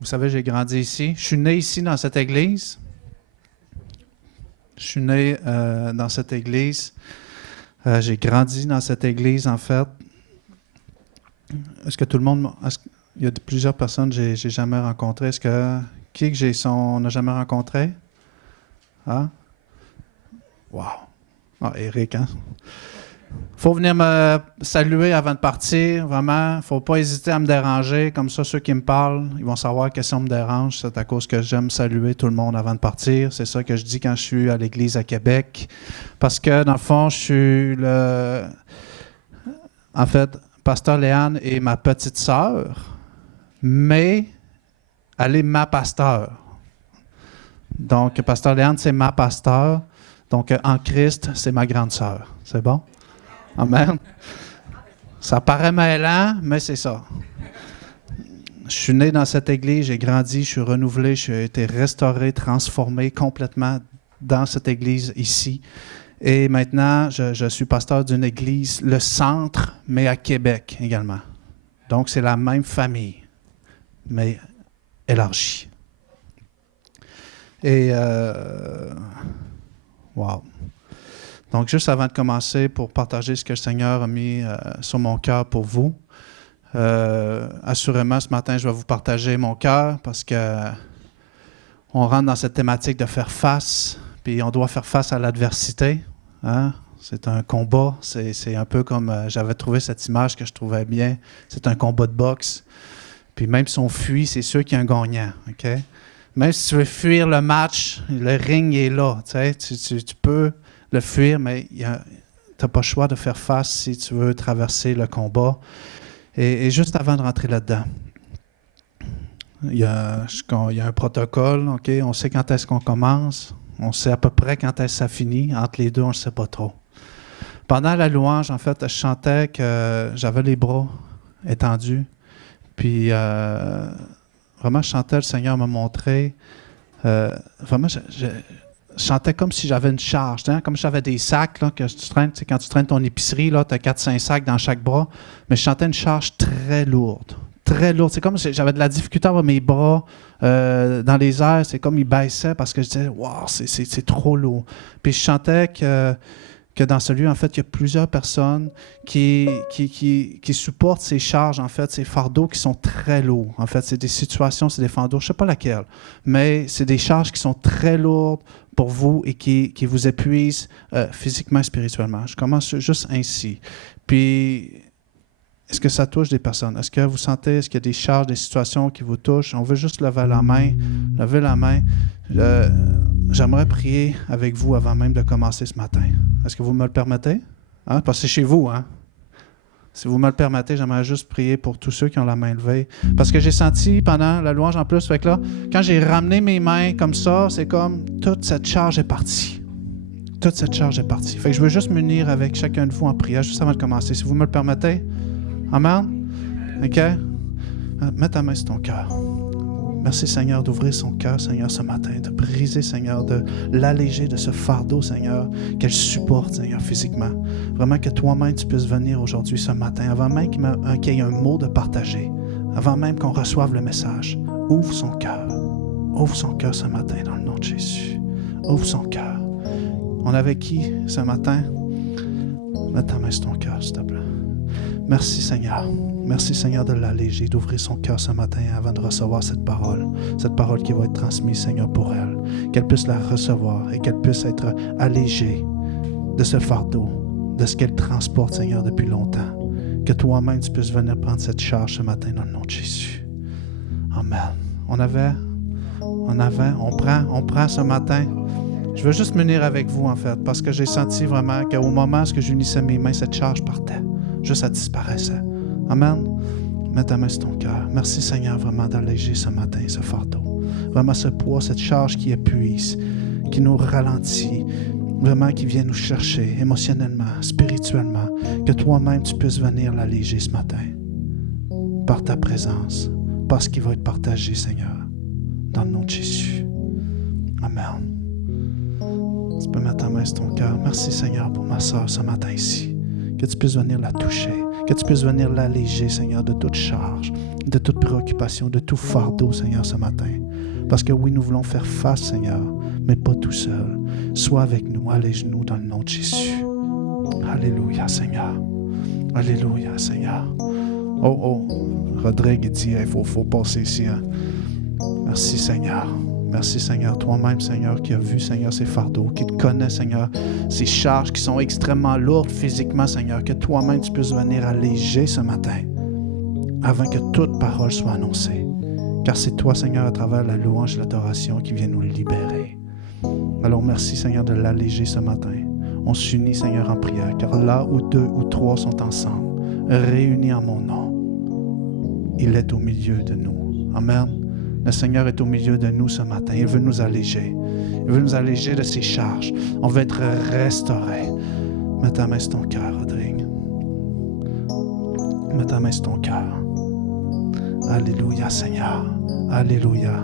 Vous savez, j'ai grandi ici. Je suis né ici dans cette église. Je suis né dans cette église. J'ai grandi dans cette église, en fait. Est-ce que tout le monde... Il y a plusieurs personnes que j'ai jamais rencontrées. Est-ce que... Qui que on n'a jamais rencontré? Ah? Wow! Ah, Eric, hein? Faut venir me saluer avant de partir, vraiment. Faut pas hésiter à me déranger. Comme ça, ceux qui me parlent, ils vont savoir que si on me dérange, c'est à cause que j'aime saluer tout le monde avant de partir. C'est ça que je dis quand je suis à l'église à Québec. Parce que, dans le fond, je suis le... En fait, Pasteur Léane est ma petite sœur, mais elle est ma pasteur. Donc, Pasteur Léane, c'est ma pasteur. Donc, en Christ, c'est ma grande sœur. C'est bon? Amen. Ça paraît mêlant, mais c'est ça. Je suis né dans cette église, j'ai grandi, je suis renouvelé, j'ai été restauré, transformé complètement dans cette église ici. Et maintenant, je suis pasteur d'une église, le centre, mais à Québec également. Donc, c'est la même famille, mais élargie. Et, wow. Donc, juste avant de commencer, pour partager ce que le Seigneur a mis sur mon cœur pour vous, assurément, ce matin, je vais vous partager mon cœur parce que on rentre dans cette thématique de faire face, puis on doit faire face à l'adversité. Hein? C'est un combat. C'est un peu comme j'avais trouvé cette image que je trouvais bien. C'est un combat de boxe. Puis même si on fuit, c'est sûr qu'il y a un gagnant. Okay? Même si tu veux fuir le match, le ring est là. Tu peux le fuir, mais tu n'as pas le choix de faire face si tu veux traverser le combat. Et juste avant de rentrer là-dedans, il y a un protocole. Okay? On sait quand est-ce qu'on commence. On sait à peu près quand est-ce que ça finit. Entre les deux, on ne sait pas trop. Pendant la louange, en fait, je chantais que j'avais les bras étendus. Puis, vraiment, je chantais, le Seigneur m'a montré. Vraiment, je chantais comme si j'avais une charge, hein? Comme si j'avais des sacs là, que tu traînes. Tu sais, quand tu traînes ton épicerie, tu as 4-5 sacs dans chaque bras. Mais je chantais une charge très lourde. Très lourde. C'est comme si j'avais de la difficulté à avoir mes bras dans les airs. C'est comme ils baissaient parce que je disais, wow, c'est trop lourd. Puis je chantais que dans ce lieu, en fait, il y a plusieurs personnes qui supportent ces charges, en fait, ces fardeaux qui sont très lourds. En fait, c'est des situations, c'est des fardeaux, je ne sais pas laquelle, mais c'est des charges qui sont très lourdes pour vous et qui vous épuisent physiquement et spirituellement. Je commence juste ainsi. Puis, est-ce que ça touche des personnes? Est-ce que vous sentez, est-ce qu'il y a des charges, des situations qui vous touchent? On veut juste lever la main. Lever la main. J'aimerais prier avec vous avant même de commencer ce matin. Est-ce que vous me le permettez? Hein? Parce que c'est chez vous, hein? Si vous me le permettez, j'aimerais juste prier pour tous ceux qui ont la main levée. Parce que j'ai senti pendant la louange en plus, fait que là, quand j'ai ramené mes mains comme ça, c'est comme toute cette charge est partie. Toute cette charge est partie. Fait que je veux juste m'unir avec chacun de vous en prière, juste avant de commencer. Si vous me le permettez. Amen? OK? Mets ta main sur ton cœur. Merci, Seigneur, d'ouvrir son cœur, Seigneur, ce matin, de briser, Seigneur, de l'alléger de ce fardeau, Seigneur, qu'elle supporte, Seigneur, physiquement. Vraiment que toi-même, tu puisses venir aujourd'hui, ce matin, avant même qu'il y ait un mot de partager, avant même qu'on reçoive le message. Ouvre son cœur. Ouvre son cœur ce matin, dans le nom de Jésus. Ouvre son cœur. On avait qui ce matin? Mets ta main sur ton cœur, s'il te plaît. Merci, Seigneur. Merci, Seigneur, de l'alléger, d'ouvrir son cœur ce matin avant de recevoir cette parole qui va être transmise, Seigneur, pour elle. Qu'elle puisse la recevoir et qu'elle puisse être allégée de ce fardeau, de ce qu'elle transporte, Seigneur, depuis longtemps. Que toi-même, tu puisses venir prendre cette charge ce matin dans le nom de Jésus. Amen. On prend ce matin. Je veux juste m'unir avec vous, en fait, parce que j'ai senti vraiment qu'au moment où j'unissais mes mains, cette charge partait. Juste, ça disparaissait. Amen. Mets ta main sur ton cœur. Merci, Seigneur, vraiment d'alléger ce matin ce fardeau. Vraiment ce poids, cette charge qui épuise, qui nous ralentit, vraiment qui vient nous chercher émotionnellement, spirituellement. Que toi-même, tu puisses venir l'alléger ce matin. Par ta présence, par ce qui va être partagé, Seigneur, dans le nom de Jésus. Amen. Tu peux mettre ta main sur ton cœur. Merci, Seigneur, pour ma sœur ce matin ici, que tu puisses venir la toucher, que tu puisses venir l'alléger, Seigneur, de toute charge, de toute préoccupation, de tout fardeau, Seigneur, ce matin. Parce que oui, nous voulons faire face, Seigneur, mais pas tout seul. Sois avec nous, allège-nous dans le nom de Jésus. Alléluia, Seigneur. Alléluia, Seigneur. Oh, Rodrigue dit, il faut passer ici. Hein? Merci, Seigneur. Merci, Seigneur. Toi-même, Seigneur, qui as vu, Seigneur, ces fardeaux, qui te connais, Seigneur, ces charges qui sont extrêmement lourdes physiquement, Seigneur, que toi-même, tu puisses venir alléger ce matin, avant que toute parole soit annoncée. Car c'est toi, Seigneur, à travers la louange et l'adoration qui vient nous libérer. Alors, merci, Seigneur, de l'alléger ce matin. On s'unit, Seigneur, en prière, car là où 2 ou 3 sont ensemble, réunis en mon nom, il est au milieu de nous. Amen. Le Seigneur est au milieu de nous ce matin. Il veut nous alléger. Il veut nous alléger de ses charges. On veut être restaurés. Mets ta main sur ton cœur, Rodrigue. Mets ta main sur ton cœur. Alléluia, Seigneur. Alléluia.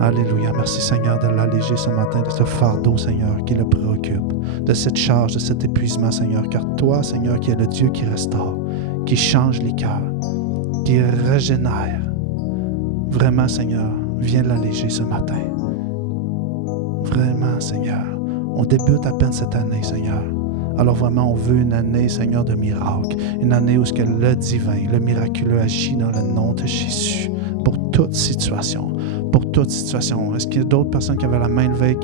Alléluia. Merci, Seigneur, de l'alléger ce matin de ce fardeau, Seigneur, qui le préoccupe, de cette charge, de cet épuisement, Seigneur. Car toi, Seigneur, qui es le Dieu qui restaure, qui change les cœurs, qui régénère, vraiment, Seigneur, viens l'alléger ce matin. Vraiment, Seigneur. On débute à peine cette année, Seigneur. Alors vraiment, on veut une année, Seigneur, de miracles. Une année où le divin, le miraculeux agit dans le nom de Jésus. Pour toute situation. Pour toute situation. Est-ce qu'il y a d'autres personnes qui avaient la main levée,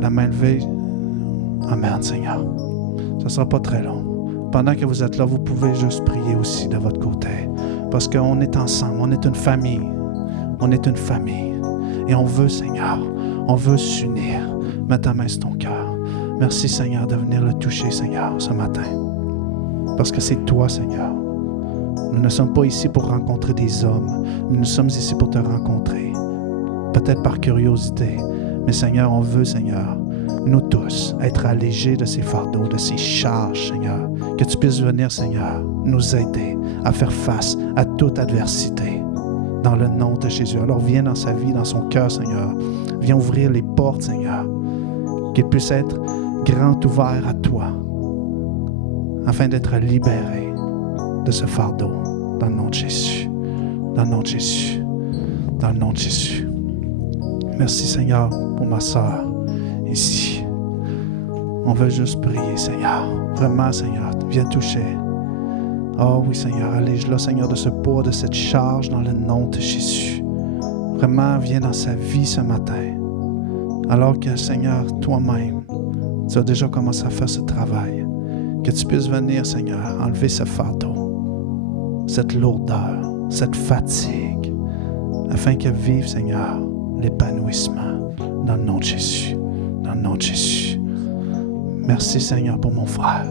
la main levée? Amen, Seigneur. Ça ne sera pas très long. Pendant que vous êtes là, vous pouvez juste prier aussi de votre côté. Parce qu'on est ensemble, on est une famille. On est une famille. Et on veut, Seigneur, on veut s'unir. Mets ta main sur ton cœur. Merci, Seigneur, de venir le toucher, Seigneur, ce matin. Parce que c'est toi, Seigneur. Nous ne sommes pas ici pour rencontrer des hommes. Nous sommes ici pour te rencontrer. Peut-être par curiosité. Mais, Seigneur, on veut, Seigneur, nous tous, être allégés de ces fardeaux, de ces charges, Seigneur. Que tu puisses venir, Seigneur, nous aider à faire face à toute adversité. Dans le nom de Jésus. Alors viens dans sa vie, dans son cœur, Seigneur. Viens ouvrir les portes, Seigneur. Qu'il puisse être grand ouvert à toi. Afin d'être libéré de ce fardeau. Dans le nom de Jésus. Dans le nom de Jésus. Dans le nom de Jésus. Merci, Seigneur, pour ma sœur ici. On veut juste prier, Seigneur. Vraiment, Seigneur, viens toucher. Oh oui, Seigneur, allège-la, Seigneur, de ce poids, de cette charge dans le nom de Jésus. Vraiment, viens dans sa vie ce matin. Alors que, Seigneur, toi-même, tu as déjà commencé à faire ce travail. Que tu puisses venir, Seigneur, enlever ce fardeau, cette lourdeur, cette fatigue, afin qu'elle vive, Seigneur, l'épanouissement dans le nom de Jésus. Dans le nom de Jésus. Merci, Seigneur, pour mon frère.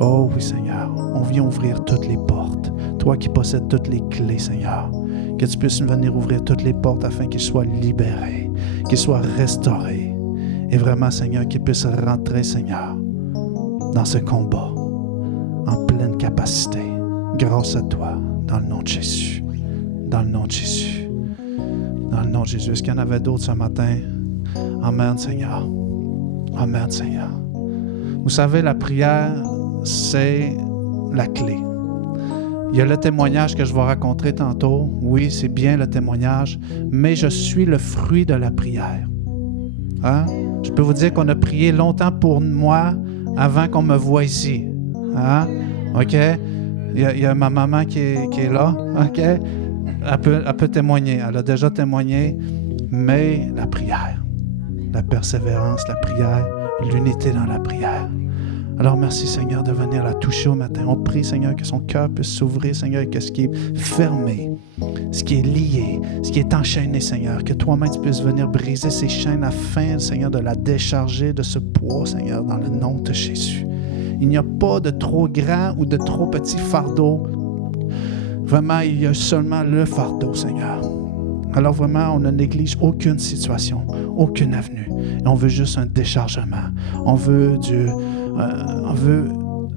Oh oui, Seigneur, on vient ouvrir toutes les portes. Toi qui possèdes toutes les clés, Seigneur, que tu puisses venir ouvrir toutes les portes afin qu'il soit libéré, qu'il soit restauré. Et vraiment, Seigneur, qu'il puisse rentrer, Seigneur, dans ce combat, en pleine capacité, grâce à toi, dans le nom de Jésus. Dans le nom de Jésus. Dans le nom de Jésus. Est-ce qu'il y en avait d'autres ce matin? Amen, Seigneur. Amen, Seigneur. Vous savez, la prière, c'est la clé. Il y a le témoignage que je vais raconter tantôt. Oui, c'est bien le témoignage, mais je suis le fruit de la prière. Hein? Je peux vous dire qu'on a prié longtemps pour moi avant qu'on me voie ici. Hein? OK? Il y a ma maman qui est là. OK? Elle peut témoigner. Elle a déjà témoigné. Mais la prière, la persévérance, la prière, l'unité dans la prière. Alors, merci, Seigneur, de venir la toucher au matin. On prie, Seigneur, que son cœur puisse s'ouvrir, Seigneur, et que ce qui est fermé, ce qui est lié, ce qui est enchaîné, Seigneur, que toi-même, tu puisses venir briser ces chaînes afin, Seigneur, de la décharger de ce poids, Seigneur, dans le nom de Jésus. Il n'y a pas de trop grand ou de trop petit fardeau. Vraiment, il y a seulement le fardeau, Seigneur. Alors vraiment, on ne néglige aucune situation, aucune avenue. Et on veut juste un déchargement. On veut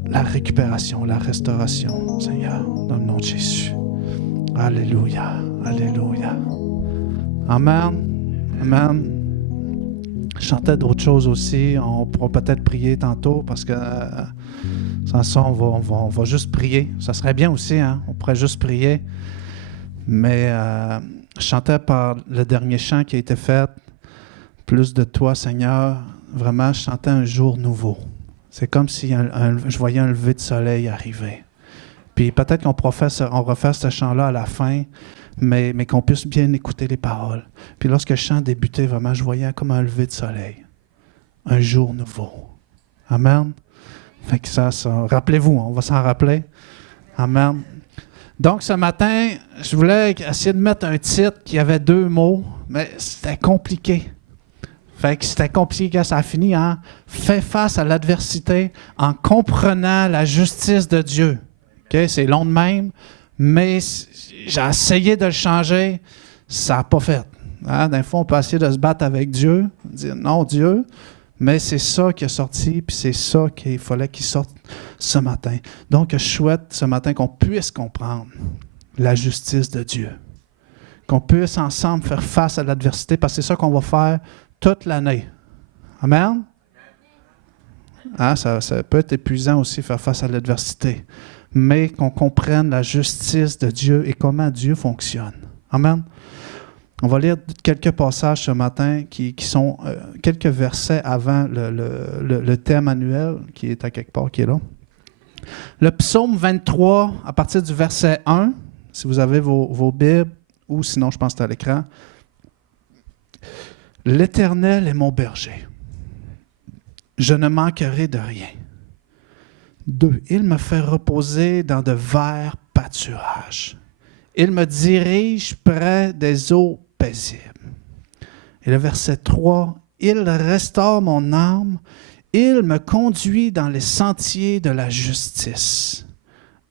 la récupération, la restauration, Seigneur, dans le nom de Jésus. Alléluia, alléluia. Amen, amen. Je chantais d'autres choses aussi. On pourra peut-être prier tantôt parce que sans ça, on va juste prier. Ça serait bien aussi, hein? On pourrait juste prier. Mais je chantais par le dernier chant qui a été fait. Plus de toi, Seigneur. Vraiment, je chantais un jour nouveau. C'est comme si je voyais un lever de soleil arriver. Puis peut-être qu'on refait ce chant-là à la fin, mais qu'on puisse bien écouter les paroles. Puis lorsque le chant débutait, vraiment, je voyais comme un lever de soleil. Un jour nouveau. Amen. Fait que ça, rappelez-vous, on va s'en rappeler. Amen. Donc, ce matin, je voulais essayer de mettre un titre qui avait 2 mots, mais c'était compliqué. Fait que c'était compliqué quand ça a fini, hein? Fais face à l'adversité en comprenant la justice de Dieu. Okay? C'est long de même, mais j'ai essayé de le changer, ça n'a pas fait. Hein? Des fois, on peut essayer de se battre avec Dieu, dire non, Dieu, mais c'est ça qui est sorti, puis c'est ça qu'il fallait qu'il sorte ce matin. Donc, je souhaite ce matin qu'on puisse comprendre la justice de Dieu, qu'on puisse ensemble faire face à l'adversité, parce que c'est ça qu'on va faire toute l'année. Amen? Hein, ça peut être épuisant aussi, faire face à l'adversité, mais qu'on comprenne la justice de Dieu et comment Dieu fonctionne. Amen? On va lire quelques passages ce matin qui sont quelques versets avant le thème annuel qui est à quelque part, qui est là. Le psaume 23, à partir du verset 1, si vous avez vos Bibles, ou sinon je pense que c'est à l'écran. « L'Éternel est mon berger. Je ne manquerai de rien. 2. Il me fait reposer dans de verts pâturages. Il me dirige près des eaux paisibles. » Et le verset 3, « Il restaure mon âme. Il me conduit dans les sentiers de la justice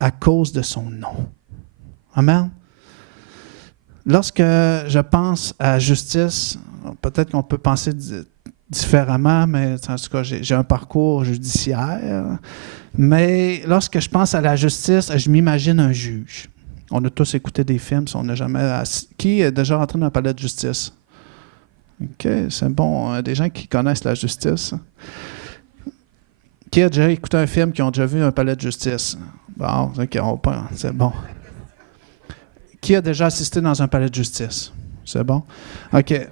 à cause de son nom. » Amen. Lorsque je pense à justice, peut-être qu'on peut penser différemment, mais en tout cas, j'ai un parcours judiciaire. Mais lorsque je pense à la justice, je m'imagine un juge. On a tous écouté des films, si on n'a jamais... Qui est déjà rentré dans un palais de justice? OK, c'est bon. Des gens qui connaissent la justice. Qui a déjà écouté un film, qui ont déjà vu un palais de justice? Bon, OK, c'est bon. Qui a déjà assisté dans un palais de justice? C'est bon? OK.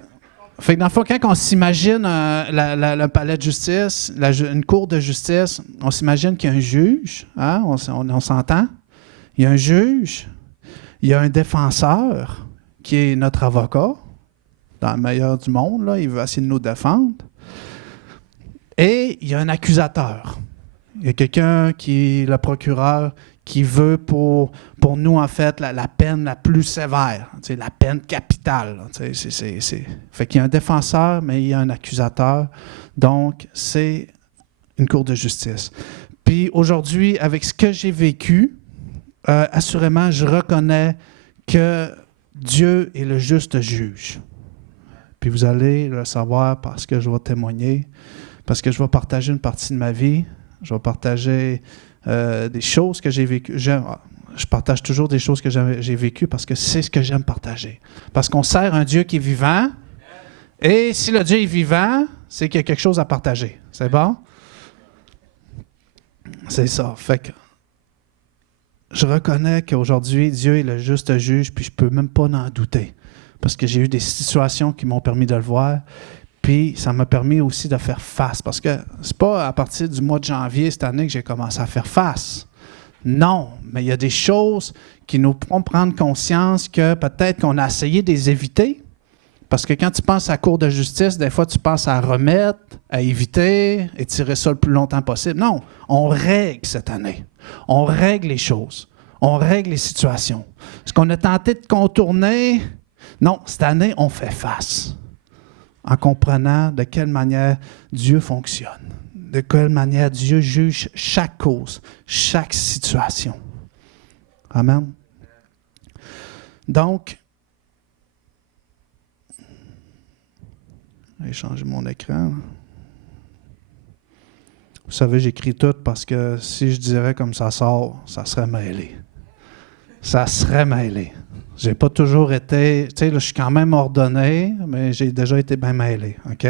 Fait que dans le fond, quand on s'imagine le palais de justice, une cour de justice, on s'imagine qu'il y a un juge, hein? On s'entend? Il y a un juge, il y a un défenseur qui est notre avocat, dans le meilleur du monde, là, il veut essayer de nous défendre. Et il y a un accusateur. Il y a quelqu'un qui est le procureur qui veut pour nous, en fait, la peine la plus sévère, la peine capitale. Fait qu'il y a un défenseur, mais il y a un accusateur. Donc, c'est une cour de justice. Puis aujourd'hui, avec ce que j'ai vécu, assurément, je reconnais que Dieu est le juste juge. Puis vous allez le savoir parce que je vais témoigner, parce que je vais partager une partie de ma vie, je vais partager des choses que j'ai vécues. Je partage toujours des choses que j'ai vécues parce que c'est ce que j'aime partager. Parce qu'on sert un Dieu qui est vivant, et si le Dieu est vivant, c'est qu'il y a quelque chose à partager. C'est bon? C'est ça. Fait que je reconnais qu'aujourd'hui, Dieu est le juste juge, puis je ne peux même pas en douter. Parce que j'ai eu des situations qui m'ont permis de le voir. Puis ça m'a permis aussi de faire face. Parce que c'est pas à partir du mois de janvier cette année que j'ai commencé à faire face. Non, mais il y a des choses qui nous font prendre conscience que peut-être qu'on a essayé de les éviter. Parce que quand tu penses à la Cour de justice, des fois tu penses à remettre, à éviter, étirer ça le plus longtemps possible. Non, on règle cette année. On règle les choses. On règle les situations. Ce qu'on a tenté de contourner, non, cette année, on fait face. En comprenant de quelle manière Dieu fonctionne, de quelle manière Dieu juge chaque cause, chaque situation. Amen. Donc, je vais changer mon écran. Vous savez, j'écris tout parce que si je dirais comme ça sort, ça serait mêlé. Ça serait mêlé. J'ai pas toujours été, tu sais, je suis quand même ordonné, mais j'ai déjà été bien mêlé, OK?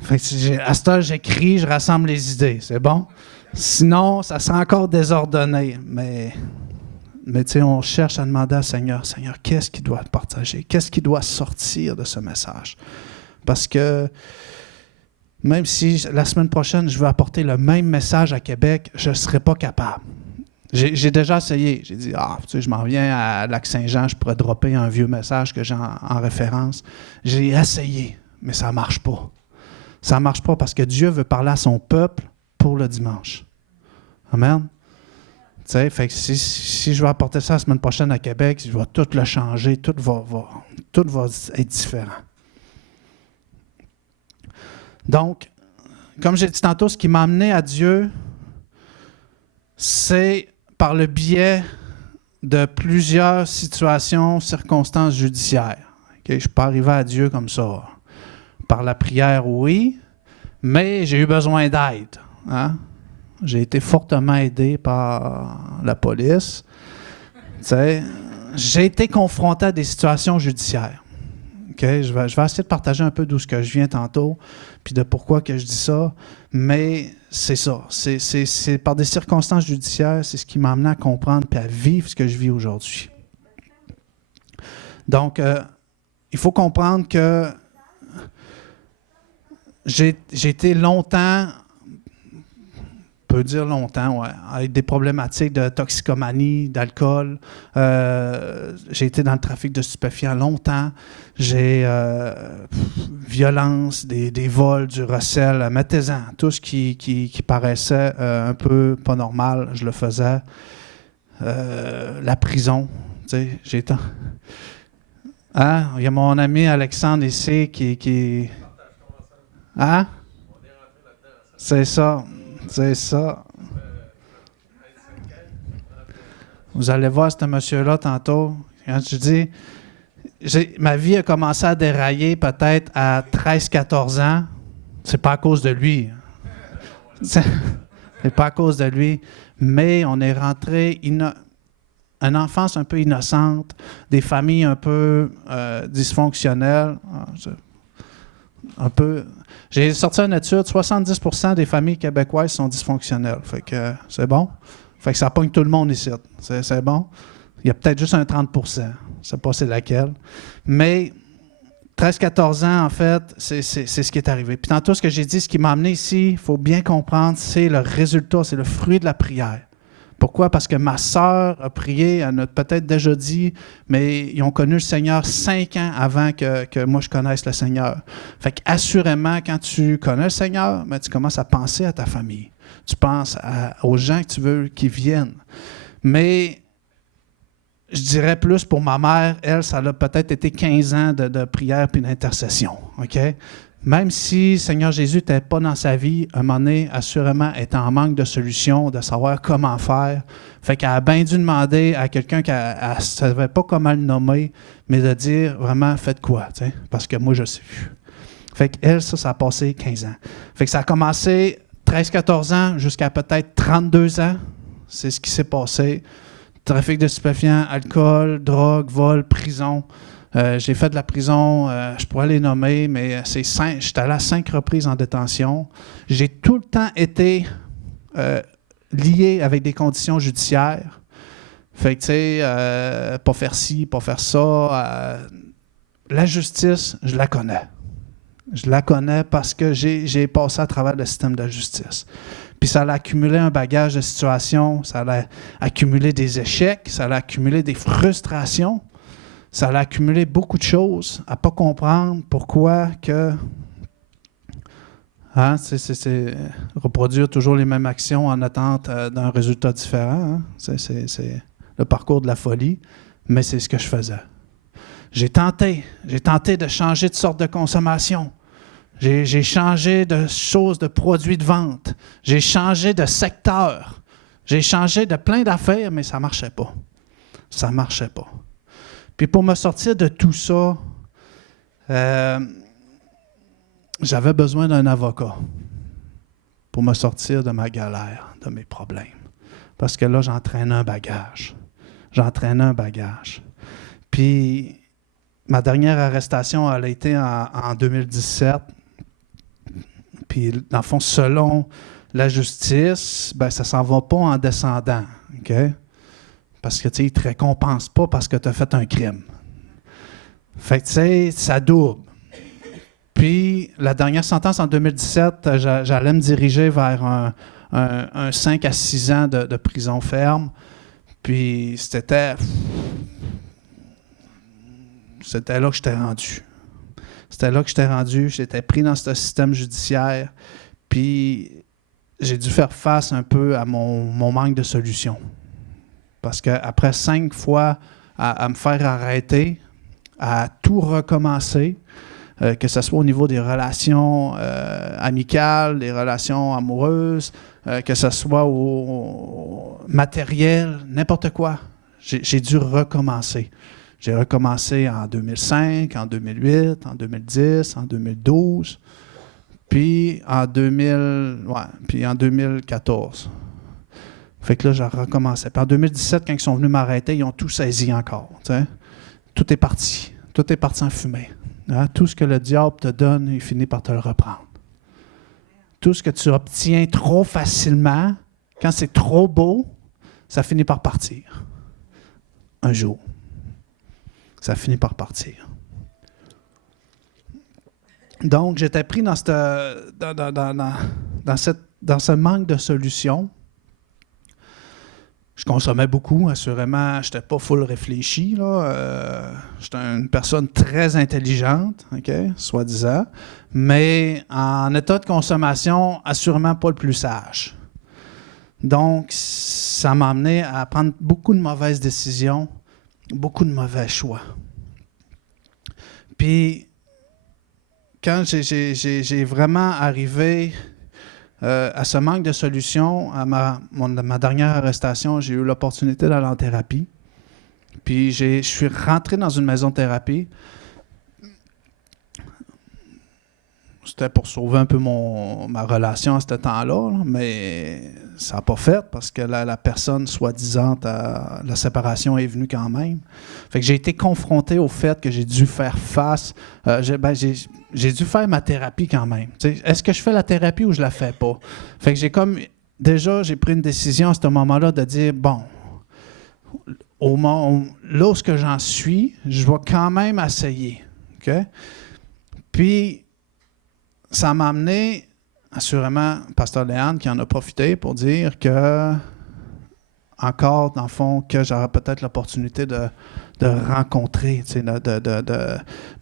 Fait que à cette heure, j'écris, je rassemble les idées. C'est bon? Sinon, ça sera encore désordonné. Mais tu sais, on cherche à demander à Seigneur, qu'est-ce qui doit partager? Qu'est-ce qui doit sortir de ce message? Parce que même si la semaine prochaine, je veux apporter le même message à Québec, je ne serai pas capable. J'ai déjà essayé. J'ai dit, tu sais, je m'en viens à Lac-Saint-Jean, je pourrais dropper un vieux message que j'ai en référence. J'ai essayé, mais ça ne marche pas. Ça ne marche pas parce que Dieu veut parler à son peuple pour le dimanche. Amen. Tu sais, fait que si je vais apporter ça la semaine prochaine à Québec, je vais tout le changer, tout va être différent. Donc, comme j'ai dit tantôt, ce qui m'a amené à Dieu, c'est par le biais de plusieurs situations, circonstances judiciaires. Okay? Je ne suis pas arrivé à Dieu comme ça. Par la prière, oui, mais j'ai eu besoin d'aide. Hein? J'ai été fortement aidé par la police. T'sais, j'ai été confronté à des situations judiciaires. Okay? Je vais essayer de partager un peu d'où ce que je viens tantôt, puis de pourquoi que je dis ça, mais c'est ça. C'est par des circonstances judiciaires, c'est ce qui m'a amené à comprendre et à vivre ce que je vis aujourd'hui. Donc, il faut comprendre que j'ai été longtemps, on peut dire longtemps, ouais, avec des problématiques de toxicomanie, d'alcool. J'ai été dans le trafic de stupéfiants longtemps. J'ai violence, des vols, du recel, mettez-en. Tout ce qui paraissait un peu pas normal, je le faisais. La prison, tu sais, j'ai été... Hein? Il y a mon ami Alexandre ici qui... Hein? C'est ça. C'est ça. Vous allez voir ce monsieur-là tantôt. Quand je dis, ma vie a commencé à dérailler peut-être à 13-14 ans. C'est pas à cause de lui. C'est pas à cause de lui. Mais on est rentré... une enfance un peu innocente, des familles un peu dysfonctionnelles. Un peu... J'ai sorti une étude, 70% des familles québécoises sont dysfonctionnelles. Fait que c'est bon. Fait que ça pogne tout le monde ici. C'est bon. Il y a peut-être juste un 30%. Je ne sais pas c'est laquelle. Mais 13-14 ans, en fait, c'est ce qui est arrivé. Puis tantôt, ce que j'ai dit, ce qui m'a amené ici, il faut bien comprendre, c'est le résultat, c'est le fruit de la prière. Pourquoi? Parce que ma sœur a prié, elle a peut-être déjà dit, mais ils ont connu le Seigneur 5 ans avant que moi je connaisse le Seigneur. Fait qu'assurément, quand tu connais le Seigneur, ben, tu commences à penser à ta famille. Tu penses aux gens que tu veux qu'ils viennent. Mais je dirais plus pour ma mère, elle, ça a peut-être été 15 ans de prière puis d'intercession. OK? Même si Seigneur Jésus n'était pas dans sa vie, un moment donné, assurément, était en manque de solution, de savoir comment faire. Fait qu'elle a bien dû demander à quelqu'un qu'elle ne savait pas comment le nommer, mais de dire vraiment, faites quoi, t'sais, parce que moi, je sais plus. Fait qu'elle, ça a passé 15 ans. Fait que ça a commencé 13-14 ans jusqu'à peut-être 32 ans. C'est ce qui s'est passé. Trafic de stupéfiants, alcool, drogue, vol, prison. J'ai fait de la prison, je pourrais les nommer, mais j'étais allé à 5 reprises en détention. J'ai tout le temps été lié avec des conditions judiciaires. Fait que, tu sais, pas faire ci, pas faire ça. La justice, je la connais. Je la connais parce que j'ai passé à travers le système de la justice. Puis ça a accumulé un bagage de situations, ça a accumulé des échecs, ça a accumulé des frustrations. Ça a accumulé beaucoup de choses à ne pas comprendre pourquoi que... Hein, c'est reproduire toujours les mêmes actions en attente d'un résultat différent. Hein? C'est le parcours de la folie, mais c'est ce que je faisais. J'ai tenté de changer de sorte de consommation. J'ai changé de choses, de produits de vente. J'ai changé de secteur. J'ai changé de plein d'affaires, mais ça ne marchait pas. Ça ne marchait pas. Puis pour me sortir de tout ça, j'avais besoin d'un avocat pour me sortir de ma galère, de mes problèmes. Parce que là, j'entraînais un bagage. Puis ma dernière arrestation, elle a été en 2017. Puis, dans le fond, selon la justice, ben, ça ne s'en va pas en descendant. OK? Parce que, tu sais, ils ne te récompensent pas parce que tu as fait un crime. Fait que, tu sais, ça double. Puis, la dernière sentence en 2017, j'allais me diriger vers un 5 à 6 ans de prison ferme. Puis, c'était là que j'étais rendu. C'était là que j'étais rendu. J'étais pris dans ce système judiciaire. Puis, j'ai dû faire face un peu à mon manque de solution. Parce qu'après 5 fois à me faire arrêter, à tout recommencer, que ce soit au niveau des relations amicales, des relations amoureuses, que ce soit au matériel, n'importe quoi. J'ai dû recommencer. J'ai recommencé en 2005, en 2008, en 2010, en 2012, puis en 2014. Fait que là, j'ai recommencé. Puis en 2017, quand ils sont venus m'arrêter, ils ont tout saisi encore. T'sais. Tout est parti. Tout est parti en fumée. Hein? Tout ce que le diable te donne, il finit par te le reprendre. Tout ce que tu obtiens trop facilement, quand c'est trop beau, ça finit par partir. Un jour. Ça finit par partir. Donc, j'étais pris dans ce manque de solutions. Je consommais beaucoup, assurément. Je n'étais pas full réfléchi. J'étais une personne très intelligente, okay, soi-disant, mais en état de consommation, assurément pas le plus sage. Donc, ça m'a amené à prendre beaucoup de mauvaises décisions, beaucoup de mauvais choix. Puis, quand j'ai vraiment arrivé à ce manque de solutions, à ma dernière arrestation, j'ai eu l'opportunité d'aller en thérapie. Puis je suis rentré dans une maison de thérapie. C'était pour sauver un peu ma relation à ce temps-là, mais ça n'a pas fait parce que la personne soi-disant à la séparation est venue quand même. Fait que j'ai été confronté au fait que j'ai dû faire face. J'ai dû faire ma thérapie quand même. T'sais, est-ce que je fais la thérapie ou je la fais pas? Fait que j'ai pris une décision à ce moment-là de dire, bon, là où j'en suis, je vais quand même essayer. Okay? Puis, ça m'a amené, assurément, Pasteur Léane qui en a profité pour dire que, encore, dans le fond, que j'aurais peut-être l'opportunité de rencontrer,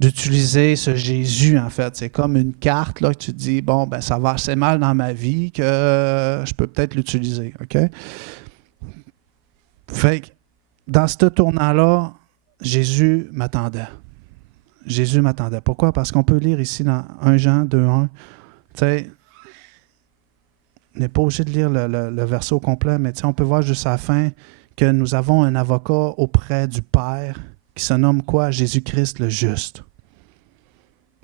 d'utiliser ce Jésus, en fait. C'est comme une carte, là, que tu te dis, bon, ben ça va assez mal dans ma vie que je peux peut-être l'utiliser, OK? Fait que, dans ce tournant-là, Jésus m'attendait. Jésus m'attendait. Pourquoi? Parce qu'on peut lire ici dans 1 Jean 2:1. Tu sais, on n'est pas obligé de lire le verset au complet, mais on peut voir juste à la fin que nous avons un avocat auprès du Père qui se nomme quoi? Jésus-Christ le juste.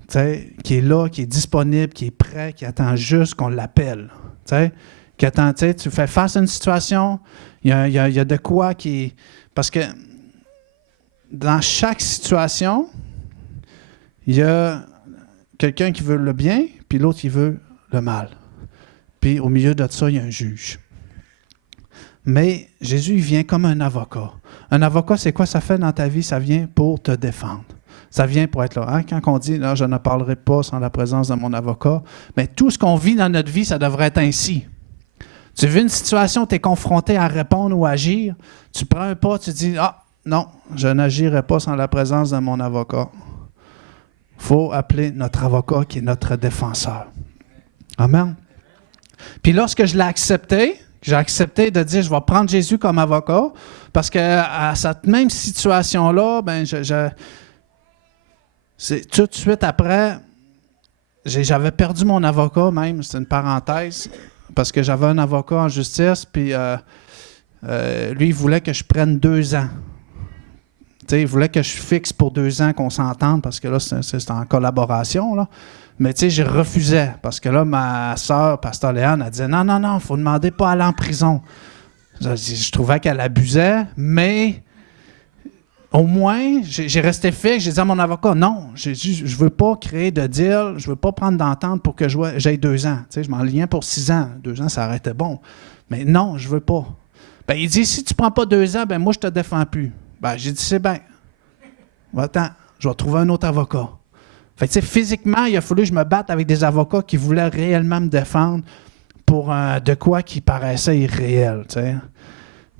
Tu sais, qui est là, qui est disponible, qui est prêt, qui attend juste qu'on l'appelle. Tu sais, qui attend, tu fais face à une situation, il y a de quoi qui... Parce que dans chaque situation, il y a quelqu'un qui veut le bien, puis l'autre qui veut le mal. Puis au milieu de ça, il y a un juge. Mais Jésus, il vient comme un avocat. Un avocat, c'est quoi ça fait dans ta vie? Ça vient pour te défendre. Ça vient pour être là. Hein? Quand on dit, là, je ne parlerai pas sans la présence de mon avocat, mais tout ce qu'on vit dans notre vie, ça devrait être ainsi. Tu vis une situation, tu es confronté à répondre ou agir, tu prends un pas, tu dis, ah, non, je n'agirai pas sans la présence de mon avocat. Il faut appeler notre avocat qui est notre défenseur. Amen. Puis lorsque je l'ai accepté, j'ai accepté de dire je vais prendre Jésus comme avocat, parce qu'à cette même situation-là, ben c'est tout de suite après, j'avais perdu mon avocat même, c'est une parenthèse, parce que j'avais un avocat en justice, puis lui, il voulait que je prenne 2 ans. T'sais, il voulait que je fixe pour 2 ans qu'on s'entende, parce que là, c'est en collaboration. Là. Mais je refusais, parce que là, ma sœur, Pasteur Léane, elle disait non, il faut demander pas à aller en prison. Je trouvais qu'elle abusait, mais au moins, j'ai resté fixe. J'ai dit à mon avocat, non, j'ai dit, je ne veux pas créer de deal, je ne veux pas prendre d'entente pour que j'aille 2 ans. Tu sais, je m'enlignais pour 6 ans. 2 ans, ça aurait été bon. Mais non, je ne veux pas. Ben, il dit, si tu ne prends pas 2 ans, ben moi, je ne te défends plus. Ben, j'ai dit, c'est bien. Attends, je vais trouver un autre avocat. Fait que, tu sais, physiquement, il a fallu que je me batte avec des avocats qui voulaient réellement me défendre pour de quoi qui paraissait irréel, tu sais.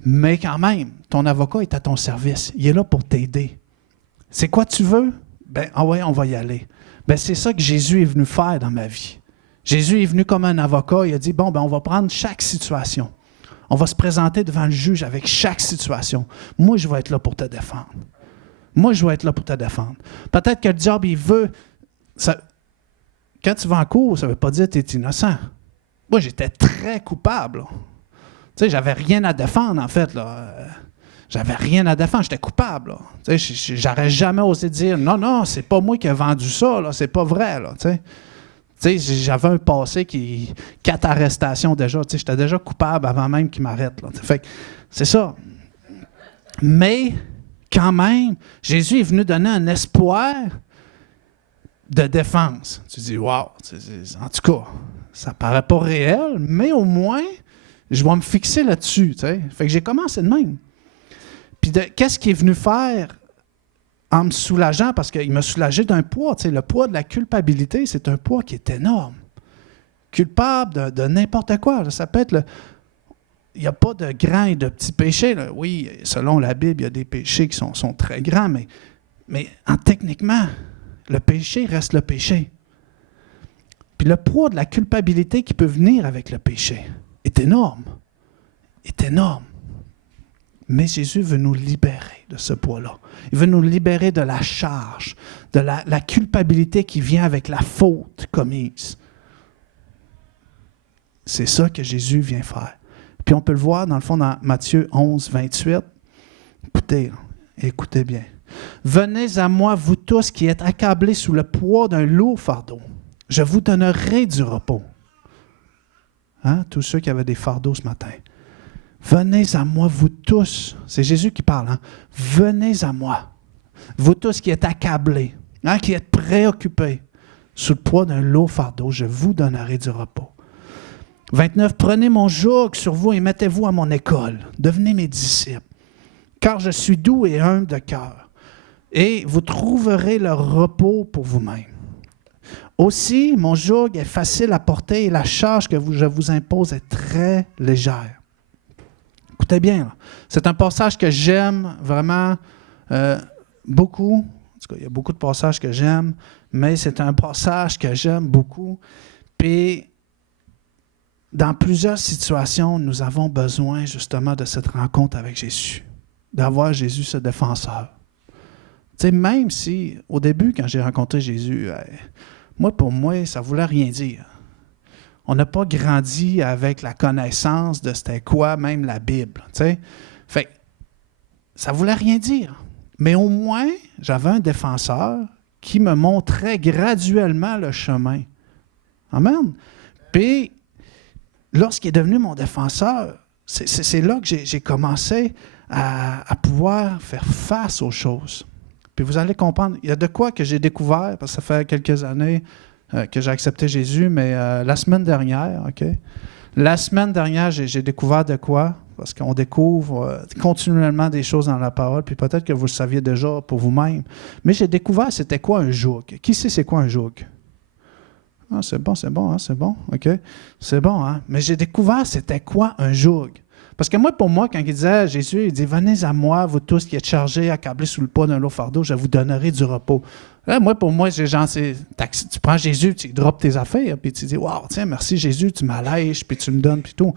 Mais quand même, ton avocat est à ton service. Il est là pour t'aider. C'est quoi tu veux? Ben, ouais, on va y aller. Ben, c'est ça que Jésus est venu faire dans ma vie. Jésus est venu comme un avocat. Il a dit, bon, ben, on va prendre chaque situation. On va se présenter devant le juge avec chaque situation. Moi, je vais être là pour te défendre. Moi, je vais être là pour te défendre. Peut-être que le diable, il veut... Quand tu vas en cours, ça ne veut pas dire que tu es innocent. Moi, j'étais très coupable. Là. Tu sais, j'avais rien à défendre, en fait. Là. J'avais rien à défendre, j'étais coupable. Tu sais, j'aurais jamais osé dire, non, c'est pas moi qui ai vendu ça, là, c'est pas vrai. Là, tu sais, j'avais un passé 4 arrestations déjà. Tu sais, j'étais déjà coupable avant même qu'ils m'arrêtent. Là. Fait que, c'est ça. Mais, quand même, Jésus est venu donner un espoir de défense. Tu dis, wow, en tout cas, ça paraît pas réel, mais au moins, je vais me fixer là-dessus. Tu sais. Fait que j'ai commencé de même. Puis qu'est-ce qu'il est venu faire en me soulageant? Parce qu'il m'a soulagé d'un poids. Tu sais, le poids de la culpabilité, c'est un poids qui est énorme. Culpable de n'importe quoi. Là. Ça peut être il n'y a pas de grands et de petits péchés. Là. Oui, selon la Bible, il y a des péchés qui sont très grands, mais techniquement, le péché reste le péché. Puis le poids de la culpabilité qui peut venir avec le péché est énorme. Est énorme. Mais Jésus veut nous libérer de ce poids-là. Il veut nous libérer de la charge, de la culpabilité qui vient avec la faute commise. C'est ça que Jésus vient faire. Puis on peut le voir dans le fond dans Matthieu 11, 28. Écoutez bien. Venez à moi, vous tous qui êtes accablés sous le poids d'un lourd fardeau. Je vous donnerai du repos. Hein? Tous ceux qui avaient des fardeaux ce matin. Venez à moi, vous tous. C'est Jésus qui parle. Hein? Venez à moi. Vous tous qui êtes accablés, hein, qui êtes préoccupés sous le poids d'un lourd fardeau, je vous donnerai du repos. 29. Prenez mon joug sur vous et mettez-vous à mon école. Devenez mes disciples. Car je suis doux et humble de cœur. Et vous trouverez le repos pour vous-même. Aussi, mon joug est facile à porter et la charge que je vous impose est très légère. Écoutez bien, là. C'est un passage que j'aime vraiment beaucoup. En tout cas, il y a beaucoup de passages que j'aime, mais c'est un passage que j'aime beaucoup. Puis, dans plusieurs situations, nous avons besoin justement de cette rencontre avec Jésus, d'avoir Jésus, ce défenseur. Tu sais, même si, au début, quand j'ai rencontré Jésus, pour moi, ça ne voulait rien dire. On n'a pas grandi avec la connaissance de c'était quoi, même la Bible. Tu sais. Fait ça ne voulait rien dire. Mais au moins, j'avais un défenseur qui me montrait graduellement le chemin. Amen. Puis, lorsqu'il est devenu mon défenseur, c'est là que j'ai commencé à pouvoir faire face aux choses. Puis vous allez comprendre, il y a de quoi que j'ai découvert, parce que ça fait quelques années que j'ai accepté Jésus, mais la semaine dernière, OK? La semaine dernière, j'ai découvert de quoi? Parce qu'on découvre continuellement des choses dans la parole, puis peut-être que vous le saviez déjà pour vous-même. Mais j'ai découvert c'était quoi un joug. Qui sait c'est quoi un joug? Ah, c'est bon, hein, c'est bon, OK? C'est bon, hein? Mais j'ai découvert c'était quoi un joug. Parce que pour moi, quand il disait, Jésus, il dit, venez à moi, vous tous qui êtes chargés, accablés sous le poids d'un lourd fardeau, je vous donnerai du repos. Là, pour moi, tu prends Jésus, tu drops tes affaires, puis tu dis, wow, tiens, merci Jésus, tu m'allèges, puis tu me donnes, puis tout.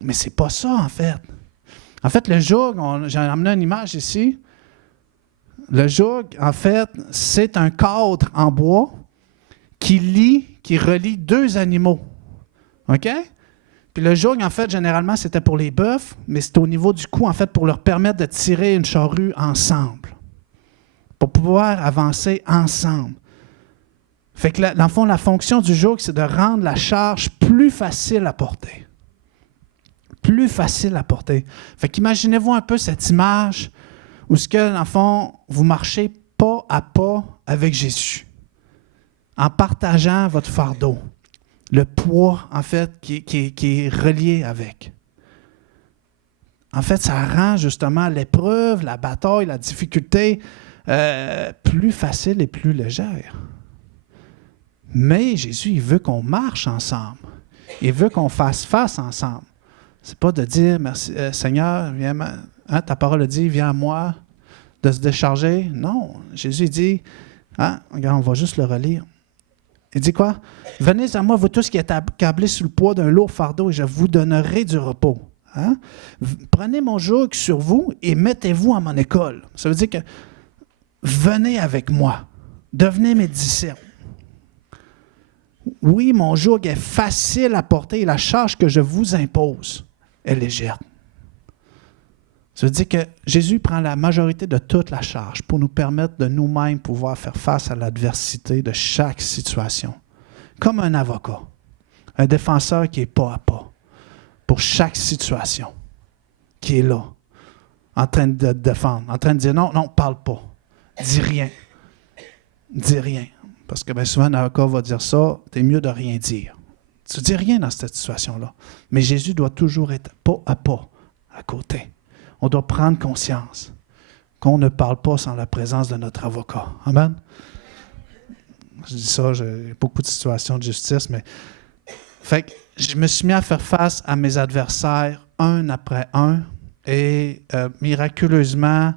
Mais c'est pas ça, en fait. En fait, le joug, j'ai amené une image ici. Le joug, en fait, c'est un cadre en bois qui relie 2 animaux. OK? Puis le joug, en fait, généralement, c'était pour les bœufs, mais c'était au niveau du cou, en fait, pour leur permettre de tirer une charrue ensemble, pour pouvoir avancer ensemble. Fait que, dans le fond, la fonction du joug, c'est de rendre la charge plus facile à porter. Plus facile à porter. Fait qu'imaginez-vous un peu cette image où ce que, dans le fond, vous marchez pas à pas avec Jésus, en partageant votre fardeau, le poids, en fait, qui est relié avec. En fait, ça rend justement l'épreuve, la bataille, la difficulté plus facile et plus légère. Mais Jésus, il veut qu'on marche ensemble. Il veut qu'on fasse face ensemble. C'est pas de dire, merci, Seigneur, viens, ta parole a dit, viens à moi, de se décharger. Non, Jésus dit, regarde, on va juste le relire. Il dit quoi? Venez à moi, vous tous qui êtes accablés sous le poids d'un lourd fardeau, et je vous donnerai du repos. Hein? Prenez mon joug sur vous et mettez-vous à mon école. Ça veut dire que venez avec moi, devenez mes disciples. Oui, mon joug est facile à porter et la charge que je vous impose est légère. Ça veut dire que Jésus prend la majorité de toute la charge pour nous permettre de nous-mêmes pouvoir faire face à l'adversité de chaque situation. Comme un avocat, un défenseur qui est pas à pas pour chaque situation, qui est là, en train de te défendre, en train de dire non, parle pas, dis rien. Dis rien. Parce que bien souvent, un avocat va dire ça, t'es mieux de rien dire. Tu ne dis rien dans cette situation-là. Mais Jésus doit toujours être pas à côté. On doit prendre conscience qu'on ne parle pas sans la présence de notre avocat. Amen? Je dis ça, j'ai beaucoup de situations de justice, mais... Fait que je me suis mis à faire face à mes adversaires un après un et miraculeusement,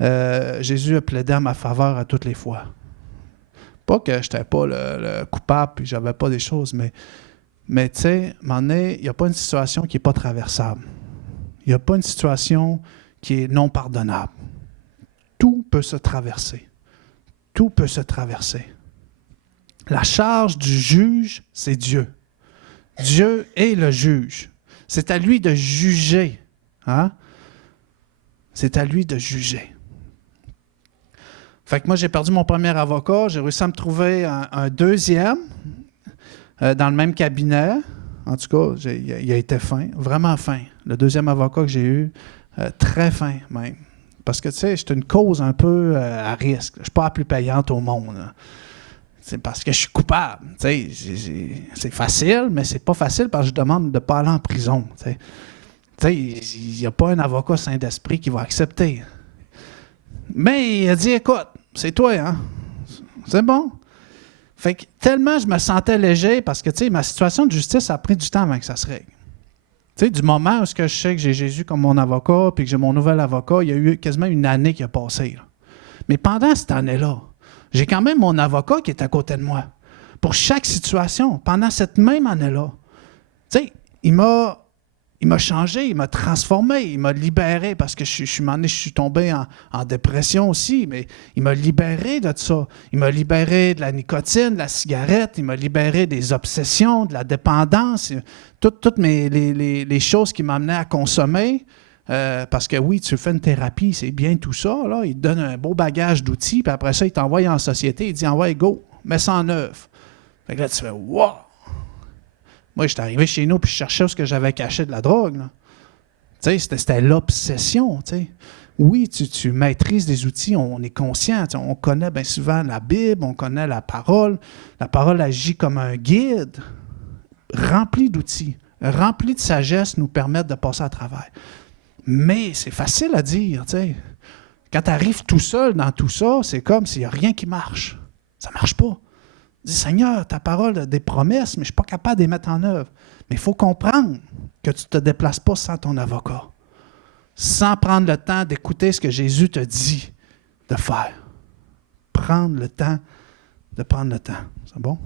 Jésus a plaidé à ma faveur à toutes les fois. Pas que je n'étais pas le coupable et que je n'avais pas des choses, mais tu sais, à un moment donné, il n'y a pas une situation qui n'est pas traversable. Il n'y a pas une situation qui est non pardonnable. Tout peut se traverser. Tout peut se traverser. La charge du juge, c'est Dieu. Dieu est le juge. C'est à lui de juger. Hein? C'est à lui de juger. Fait que moi, j'ai perdu mon premier avocat. J'ai réussi à me trouver un deuxième dans le même cabinet. En tout cas, il a été fin, vraiment fin. Le deuxième avocat que j'ai eu, très fin même. Parce que, tu sais, c'est une cause un peu à risque. Je ne suis pas la plus payante au monde. Là. C'est parce que je suis coupable. Tu sais, c'est facile, mais c'est pas facile parce que je demande de ne pas aller en prison. Tu sais, il n'y a pas un avocat saint d'esprit qui va accepter. Mais il a dit, écoute, c'est toi, hein? C'est bon. Fait que tellement je me sentais léger parce que, tu sais, ma situation de justice a pris du temps avant que ça se règle. Tu sais, du moment où je sais que j'ai Jésus comme mon avocat puis que j'ai mon nouvel avocat, il y a eu quasiment une année qui a passé. Là. Mais pendant cette année-là, j'ai quand même mon avocat qui est à côté de moi. Pour chaque situation, pendant cette même année-là. Tu sais, il m'a changé, il m'a transformé, il m'a libéré parce que je suis tombé en dépression aussi, mais il m'a libéré de ça. Il m'a libéré de la nicotine, de la cigarette, il m'a libéré des obsessions, de la dépendance, toutes les choses qui m'amenaient à consommer. Parce que oui, tu fais une thérapie, c'est bien tout ça. Là. Il te donne un beau bagage d'outils, puis après ça, il t'envoie en société, il dit « Envoie, go, mets ça en œuvre. » Fait que là, tu fais « Wow! » Moi, j'étais arrivé chez nous, puis je cherchais où ce que j'avais caché de la drogue. Là. Tu sais, c'était l'obsession. Tu sais. Oui, tu maîtrises des outils, on est conscient. Tu sais, on connaît bien souvent la Bible, on connaît la parole. La parole agit comme un guide, rempli d'outils, rempli de sagesse, nous permettent de passer à travers. Mais c'est facile à dire, tu sais. Quand tu arrives tout seul dans tout ça, c'est comme s'il n'y a rien qui marche. Ça ne marche pas. Dis, Seigneur, ta parole a des promesses, mais je ne suis pas capable de les mettre en œuvre. Mais il faut comprendre que tu ne te déplaces pas sans ton avocat, sans prendre le temps d'écouter ce que Jésus te dit de faire. Prendre le temps de prendre le temps. C'est bon?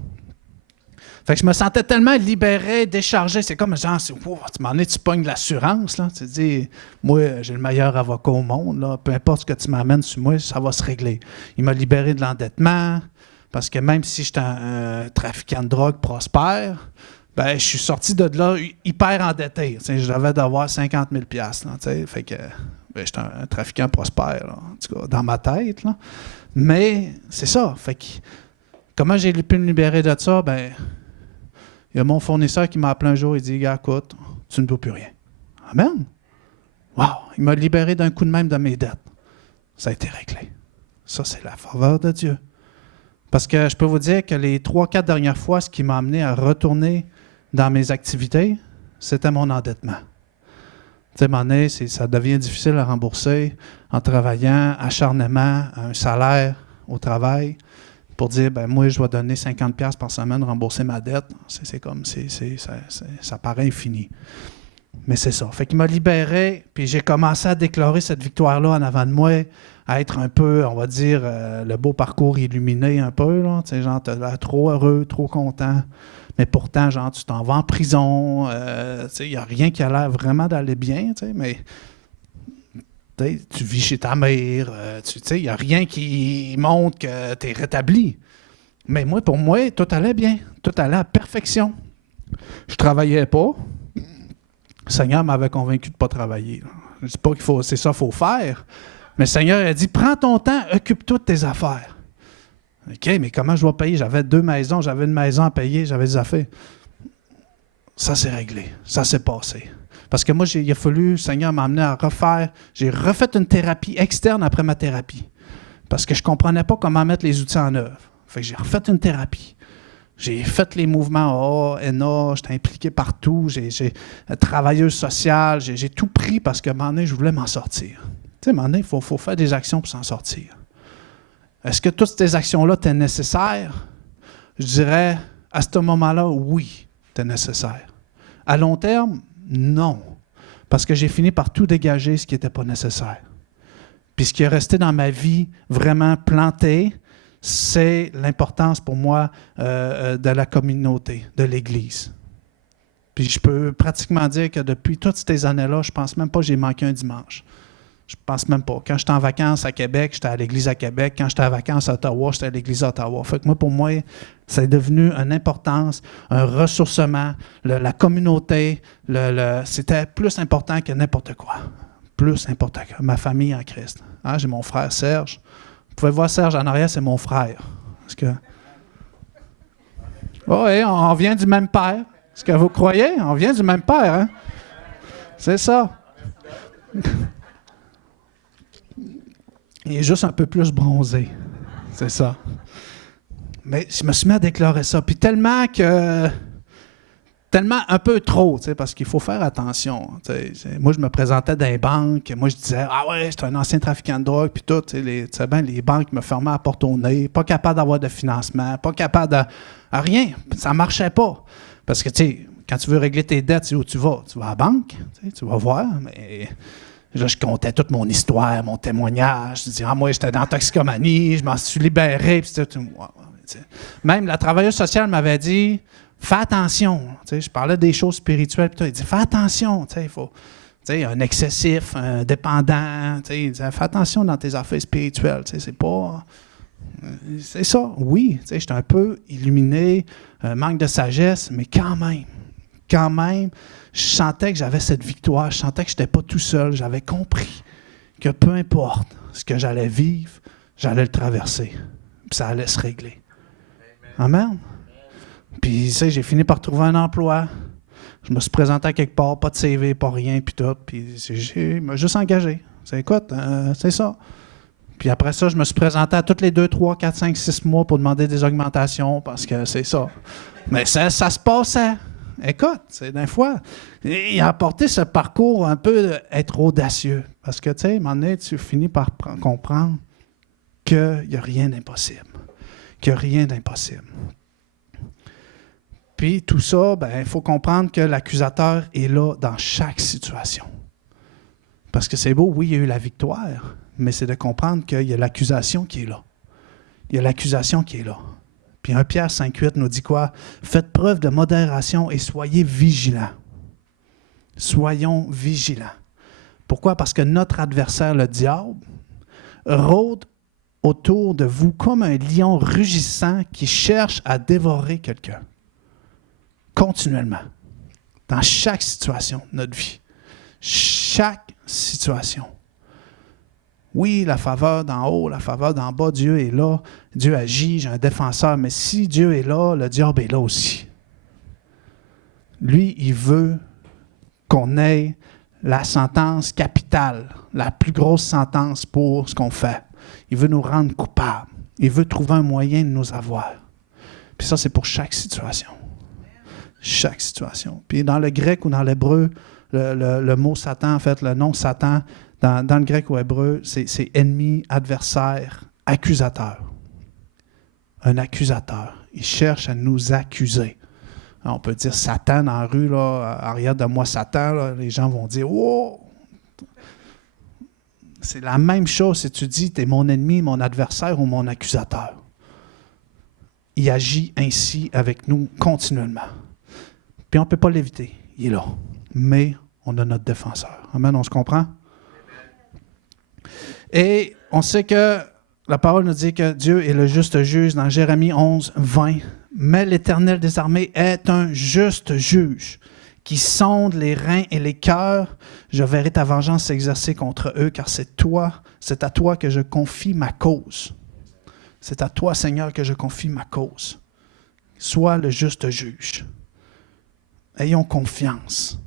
Fait que je me sentais tellement libéré, déchargé. C'est comme genre, tu m'en es, tu pognes de l'assurance. Là. Tu te dis, moi, j'ai le meilleur avocat au monde. Là. Peu importe ce que tu m'amènes sur moi, ça va se régler. Il m'a libéré de l'endettement, parce que même si j'étais un trafiquant de drogue prospère, ben, je suis sorti de là hyper endetté. Tu sais, je devais d'avoir 50 000 $. Là, fait que ben, j'étais un trafiquant prospère, là, en tout cas, dans ma tête. Là. Mais c'est ça. Fait que, comment j'ai pu me libérer de ça? Ben, il y a mon fournisseur qui m'a appelé un jour et dit « Gars, écoute, tu ne dois plus rien. » Amen. Wow! Il m'a libéré d'un coup de même de mes dettes. ça a été réglé. Ça, c'est la faveur de Dieu. Parce que je peux vous dire que les 3-4 dernières fois, ce qui m'a amené à retourner dans mes activités, c'était mon endettement. Tu sais, à un moment donné, ça devient difficile à rembourser en travaillant acharnement à un salaire au travail pour dire, ben moi, je dois donner 50$ par semaine, rembourser ma dette. Ça paraît infini. Mais c'est ça. Fait qu'il m'a libéré, puis j'ai commencé à déclarer cette victoire-là en avant de moi, à être un peu, on va dire, le beau parcours illuminé un peu, là. Tu sais, genre, t'es là, trop heureux, trop content. Mais pourtant, genre, tu t'en vas en prison. Tu sais, il n'y a rien qui a l'air vraiment d'aller bien, tu sais, mais tu vis chez ta mère. Tu sais, il n'y a rien qui montre que tu es rétabli. Mais moi, pour moi, tout allait bien. Tout allait à perfection. Je ne travaillais pas. Le Seigneur m'avait convaincu de ne pas travailler. Je ne dis pas c'est ça qu'il faut faire. Mais le Seigneur a dit, prends ton temps, occupe-toi de tes affaires. OK, mais comment je vais payer? J'avais 2 maisons, j'avais une maison à payer, j'avais des affaires. Ça s'est réglé, ça s'est passé. Parce que moi, il a fallu, le Seigneur m'a amené à refaire, j'ai refait une thérapie externe après ma thérapie. Parce que je ne comprenais pas comment mettre les outils en œuvre. Fait que j'ai refait une thérapie. J'ai fait les mouvements A, NA, j'étais impliqué partout, j'ai travailleuse sociale, j'ai tout pris parce qu'à un moment donné, je voulais m'en sortir. Tu sais, à un moment donné, il faut faire des actions pour s'en sortir. Est-ce que toutes ces actions-là étaient nécessaires? Je dirais, à ce moment-là, oui, c'était nécessaire. À long terme, non. Parce que j'ai fini par tout dégager ce qui n'était pas nécessaire. Puis ce qui est resté dans ma vie vraiment planté, c'est l'importance pour moi de la communauté, de l'Église. Puis je peux pratiquement dire que depuis toutes ces années-là, je ne pense même pas que j'ai manqué un dimanche. Je ne pense même pas. Quand j'étais en vacances à Québec, j'étais à l'Église à Québec. Quand j'étais en vacances à Ottawa, j'étais à l'Église à Ottawa. Fait que pour moi, c'est devenu une importance, un ressourcement, la communauté. C'était plus important que n'importe quoi. Plus important que ma famille en Christ. Hein, j'ai mon frère Serge. Vous pouvez voir Serge en arrière, c'est mon frère. Oui, on vient du même père. Est-ce que vous croyez? On vient du même père, hein? C'est ça. Il est juste un peu plus bronzé. C'est ça. Mais je me suis mis à déclarer ça. Puis tellement un peu trop, parce qu'il faut faire attention. Moi, je me présentais dans les banques. Moi, je disais, ah ouais, j'étais un ancien trafiquant de drogue. Puis tout, les banques me fermaient la porte au nez. Pas capable d'avoir de financement. Pas capable de... rien. Ça ne marchait pas. Parce que, quand tu veux régler tes dettes, c'est où tu vas? Tu vas à la banque. Tu vas voir. Mais... Là, je comptais toute mon histoire, mon témoignage. Je disais, moi, j'étais dans la toxicomanie, je m'en suis libéré. Puis même la travailleuse sociale m'avait dit, fais attention. Je parlais des choses spirituelles. Puis il dit, fais attention. Il faut un excessif, un dépendant. Il disait, fais attention dans tes affaires spirituelles. C'est pas. C'est ça, oui. J'étais un peu illuminé, manque de sagesse, mais quand même, je sentais que j'avais cette victoire, je sentais que je n'étais pas tout seul, j'avais compris que peu importe ce que j'allais vivre, j'allais le traverser, puis ça allait se régler. Amen. Puis, j'ai fini par trouver un emploi, je me suis présenté à quelque part, pas de CV, pas rien, puis tout, puis je me suis juste engagé. Écoute, c'est ça. Puis après ça, je me suis présenté à tous les 2, 3, 4, 5, 6 mois pour demander des augmentations, parce que c'est ça. Mais ça se passait. Écoute, d'un fois, il a apporté ce parcours un peu être audacieux. Parce que, à un moment donné, tu finis par comprendre qu'il n'y a rien d'impossible. Puis, tout ça, il faut comprendre que l'accusateur est là dans chaque situation. Parce que c'est beau, oui, il y a eu la victoire, mais c'est de comprendre qu'il y a l'accusation qui est là. Puis 1 Pierre 5,8 nous dit quoi? Faites preuve de modération et soyez vigilants. Soyons vigilants. Pourquoi? Parce que notre adversaire, le diable, rôde autour de vous comme un lion rugissant qui cherche à dévorer quelqu'un. Continuellement. Dans chaque situation de notre vie. Chaque situation. Oui, la faveur d'en haut, la faveur d'en bas, Dieu est là, Dieu agit, j'ai un défenseur, mais si Dieu est là, le diable est là aussi. Lui, il veut qu'on ait la sentence capitale, la plus grosse sentence pour ce qu'on fait. Il veut nous rendre coupables. Il veut trouver un moyen de nous avoir. Puis ça, c'est pour chaque situation. Chaque situation. Puis dans le grec ou dans l'hébreu, le mot Satan, en fait, le nom Satan, dans le grec ou hébreu, c'est ennemi, adversaire, accusateur. Un accusateur. Il cherche à nous accuser. Alors, on peut dire Satan dans la rue, là, arrière de moi Satan, là, les gens vont dire « Oh! » C'est la même chose si tu dis « Tu es mon ennemi, mon adversaire ou mon accusateur. » Il agit ainsi avec nous continuellement. Puis on ne peut pas l'éviter. Il est là. Mais on a notre défenseur. Amen, on se comprend? Et on sait que la parole nous dit que Dieu est le juste juge dans Jérémie 11, 20. Mais l'Éternel des armées est un juste juge qui sonde les reins et les cœurs. Je verrai ta vengeance s'exercer contre eux, car c'est à toi que je confie ma cause. C'est à toi, Seigneur, que je confie ma cause. Sois le juste juge. Ayons confiance.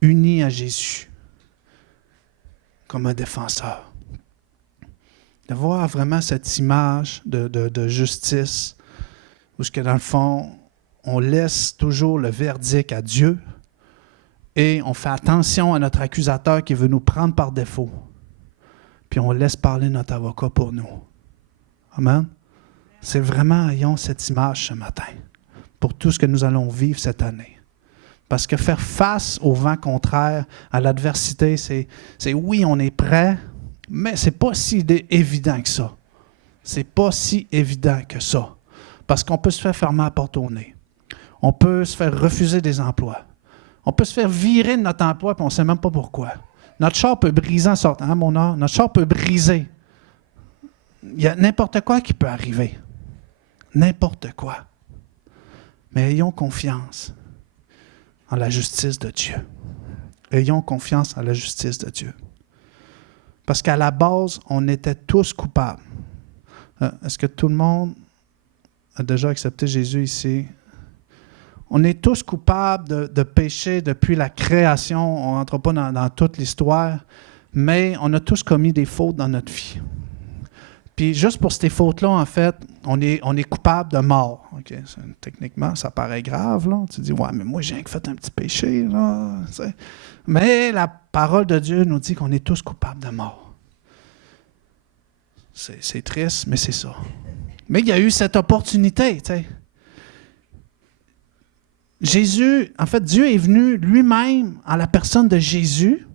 Unis à Jésus comme un défenseur. De voir vraiment cette image de justice où, dans le fond, on laisse toujours le verdict à Dieu et on fait attention à notre accusateur qui veut nous prendre par défaut. Puis on laisse parler notre avocat pour nous. Amen. C'est vraiment, ayons cette image ce matin pour tout ce que nous allons vivre cette année. Parce que faire face au vent contraire, à l'adversité, c'est oui, on est prêt, mais ce n'est pas si évident que ça. C'est pas si évident que ça. Parce qu'on peut se faire fermer la porte au nez. On peut se faire refuser des emplois. On peut se faire virer de notre emploi et on ne sait même pas pourquoi. Notre char peut briser en sortant, hein, mon art? Notre char peut briser. Il y a n'importe quoi qui peut arriver. N'importe quoi. Mais ayons confiance en la justice de Dieu. Ayons confiance en la justice de Dieu. Parce qu'à la base, on était tous coupables. Est-ce que tout le monde a déjà accepté Jésus ici? On est tous coupables de péché depuis la création. On ne rentre pas dans toute l'histoire, mais on a tous commis des fautes dans notre vie. Puis juste pour ces fautes-là, en fait, on est coupable de mort. Okay? Techniquement, ça paraît grave. Là. Tu dis, ouais, mais moi, j'ai fait un petit péché. Là. Mais la parole de Dieu nous dit qu'on est tous coupables de mort. C'est triste, mais c'est ça. Mais il y a eu cette opportunité. Tu sais. Jésus, en fait, Dieu est venu lui-même en la personne de Jésus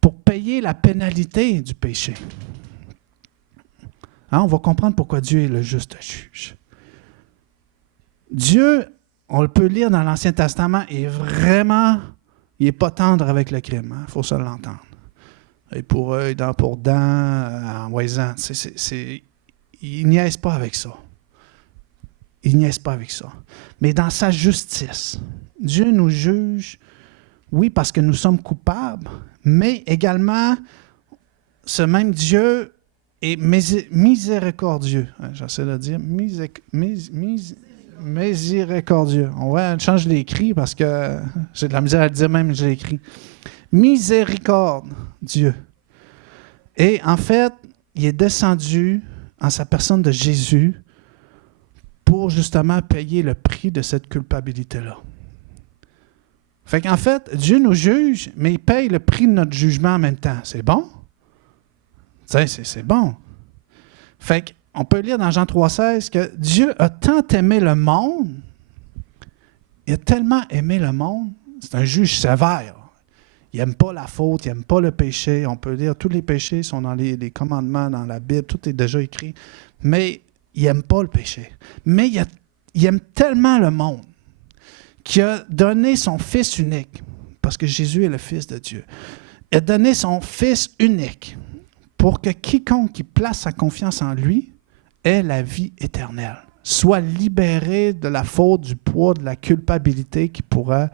pour payer la pénalité du péché. Hein, on va comprendre pourquoi Dieu est le juste juge. Dieu, on le peut lire dans l'Ancien Testament, est vraiment, il n'est pas tendre avec le crime. Il faut se l'entendre. Œil pour œil, dent pour dent, envoisant. Il niaise pas avec ça. Il niaise pas avec ça. Mais dans sa justice, Dieu nous juge, oui, parce que nous sommes coupables, mais également, ce même Dieu est miséricordieux. J'essaie de dire miséricordieux. On va changer l'écrit parce que j'ai de la misère à le dire même, je l'écris. Miséricorde, Dieu. Et en fait, il est descendu en sa personne de Jésus pour justement payer le prix de cette culpabilité-là. Fait qu'en fait, Dieu nous juge, mais il paye le prix de notre jugement en même temps. C'est bon? C'est bon. Fait qu'on peut lire dans Jean 3,16 que Dieu a tant aimé le monde, il a tellement aimé le monde, c'est un juge sévère. Il n'aime pas la faute, il n'aime pas le péché. On peut lire tous les péchés sont dans les commandements, dans la Bible, tout est déjà écrit. Mais il n'aime pas le péché. Mais il aime tellement le monde qu'il a donné son Fils unique, parce que Jésus est le Fils de Dieu. Il a donné son Fils unique pour que quiconque qui place sa confiance en lui ait la vie éternelle, soit libéré de la faute, du poids, de la culpabilité qui pourra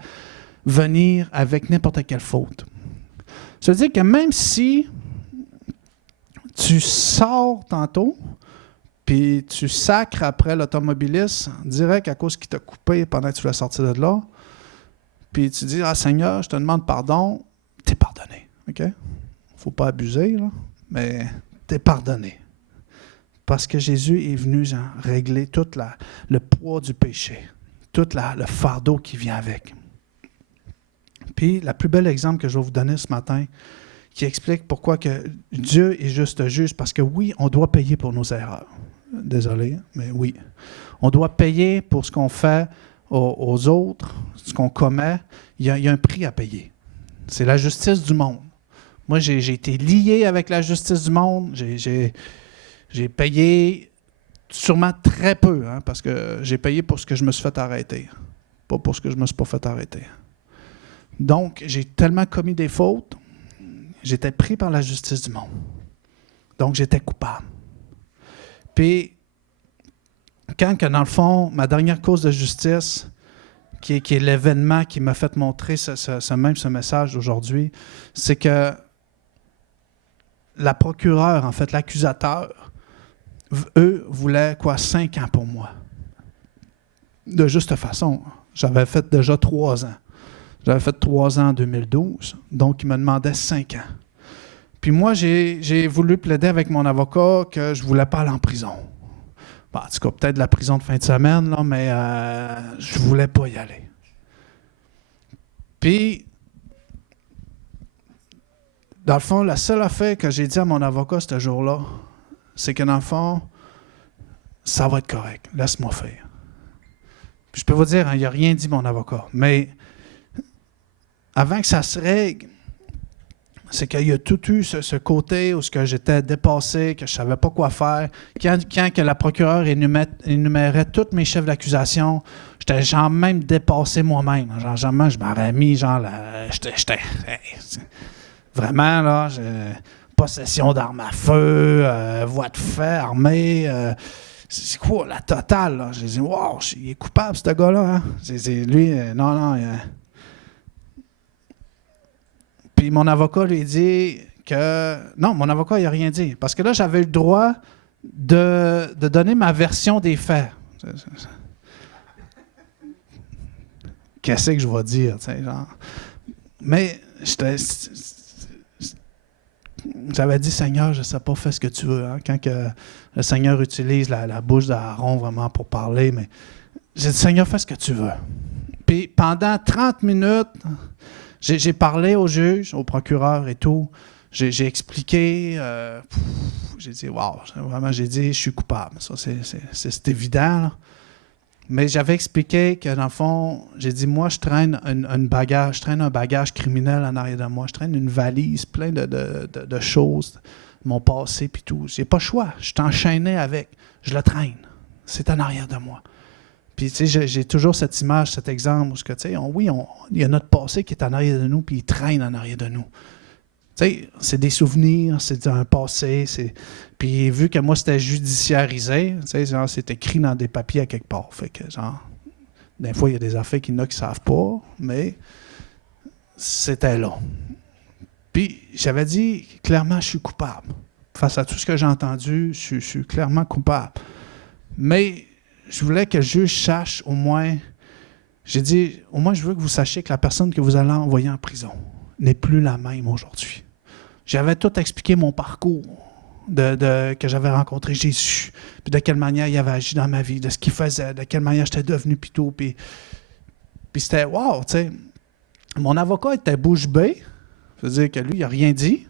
venir avec n'importe quelle faute. Ça veut dire que même si tu sors tantôt, puis tu sacres après l'automobiliste direct à cause qu'il t'a coupé pendant que tu l'as sorti de là, puis tu dis, « Ah, Seigneur, je te demande pardon », t'es pardonné. OK? Faut pas abuser, là, mais t'es pardonné. Parce que Jésus est venu régler tout le poids du péché, tout le fardeau qui vient avec. Puis, le plus bel exemple que je vais vous donner ce matin, qui explique pourquoi que Dieu est juste juge, parce que oui, on doit payer pour nos erreurs. Désolé, mais oui. On doit payer pour ce qu'on fait aux autres, ce qu'on commet. Il y a un prix à payer. C'est la justice du monde. Moi, j'ai été lié avec la justice du monde. J'ai payé sûrement très peu, parce que j'ai payé pour ce que je me suis fait arrêter, pas pour ce que je me suis pas fait arrêter. Donc, j'ai tellement commis des fautes, j'étais pris par la justice du monde. Donc, j'étais coupable. Puis, quand, dans le fond, ma dernière cause de justice, qui est l'événement qui m'a fait montrer ce message d'aujourd'hui, c'est que la procureure, en fait, l'accusateur, eux voulaient 5 ans pour moi. De juste façon. J'avais fait déjà 3 ans. J'avais fait 3 ans en 2012, donc ils me demandaient 5 ans. Puis moi, j'ai voulu plaider avec mon avocat que je ne voulais pas aller en prison. Bon, en tout cas, peut-être la prison de fin de semaine, là, mais je ne voulais pas y aller. Puis, dans le fond, la seule affaire que j'ai dit à mon avocat ce jour-là, c'est que dans le fond, ça va être correct, laisse-moi faire. Puis je peux vous dire, il n'a rien dit mon avocat, mais avant que ça se règle, c'est qu'il y a tout eu ce côté où j'étais dépassé, que je ne savais pas quoi faire. Quand que la procureure énumérait tous mes chefs d'accusation, j'étais genre même dépassé moi-même. Genre, je m'aurais mis, j'étais vraiment, là, possession d'armes à feu, voie de fait, armée. C'est quoi la totale, là? J'ai dit, wow, il est coupable, ce gars-là. Hein? Lui, non. Puis mon avocat lui dit que... Non, mon avocat, il n'a rien dit. Parce que là, j'avais le droit de donner ma version des faits. Qu'est-ce que je vais dire, tu sais, genre. Mais j'avais dit, Seigneur, je ne sais pas, fais ce que tu veux. Hein? Quand que le Seigneur utilise la bouche d'Aaron vraiment pour parler, mais j'ai dit, Seigneur, fais ce que tu veux. Puis pendant 30 minutes... J'ai parlé au juge, au procureur et tout. J'ai expliqué. J'ai dit, wow, vraiment, j'ai dit, je suis coupable. Ça, c'est évident. Là. Mais j'avais expliqué que, dans le fond, j'ai dit, moi, je traîne un bagage criminel en arrière de moi. Je traîne une valise pleine de choses, mon passé puis tout. J'ai pas le choix. Je suis enchaîné avec. Je le traîne. C'est en arrière de moi. Puis, tu sais, j'ai toujours cette image, cet exemple où, tu sais, il y a notre passé qui est en arrière de nous, puis il traîne en arrière de nous. Tu sais, c'est des souvenirs, c'est un passé. Puis, vu que moi, c'était judiciarisé, tu sais, genre, c'est écrit dans des papiers à quelque part. Fait que, genre, des fois, il y a des affaires qu'il y en a qui ne savent pas, mais c'était là. Puis, j'avais dit, clairement, je suis coupable. Face à tout ce que j'ai entendu, je suis clairement coupable. Mais je voulais que le juge sache au moins, j'ai dit, au moins je veux que vous sachiez que la personne que vous allez envoyer en prison n'est plus la même aujourd'hui. J'avais tout expliqué mon parcours, que j'avais rencontré Jésus, puis de quelle manière il avait agi dans ma vie, de ce qu'il faisait, de quelle manière j'étais devenu puis tout. Puis c'était wow, tu sais. Mon avocat était bouche bée, c'est-à-dire que lui, il n'a rien dit.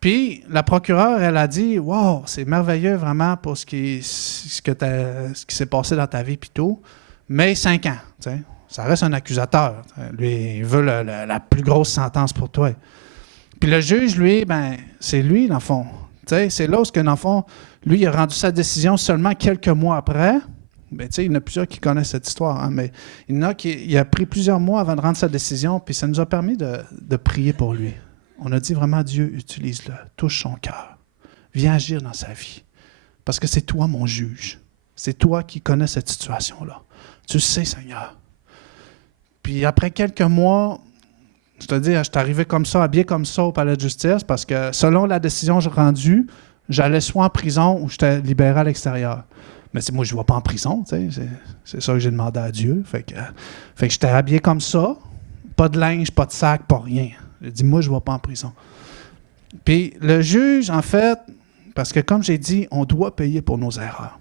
Puis, la procureure, elle a dit « Wow, c'est merveilleux vraiment pour ce qui s'est passé dans ta vie puis tout, mais 5 ans, tu sais, ça reste un accusateur. Lui, il veut la plus grosse sentence pour toi. » Puis le juge, lui, c'est lui, dans le fond. Tu sais, c'est là où, dans le fond, lui, il a rendu sa décision seulement quelques mois après. Ben, tu sais, il y en a plusieurs qui connaissent cette histoire, hein, mais il y en a il a pris plusieurs mois avant de rendre sa décision, puis ça nous a permis de prier pour lui. On a dit vraiment, Dieu, utilise-le, touche son cœur, viens agir dans sa vie. Parce que c'est toi mon juge. C'est toi qui connais cette situation-là. Tu le sais, Seigneur. Puis après quelques mois, c'est-à-dire, je suis arrivé comme ça, habillé comme ça au palais de justice, parce que selon la décision rendue, j'allais soit en prison ou j'étais libéré à l'extérieur. Mais moi, je ne vais pas en prison, tu sais, c'est ça que j'ai demandé à Dieu. Fait que j'étais habillé comme ça. Pas de linge, pas de sac, pas rien. Il dit, moi, je ne vais pas en prison. Puis le juge, en fait, parce que comme j'ai dit, on doit payer pour nos erreurs.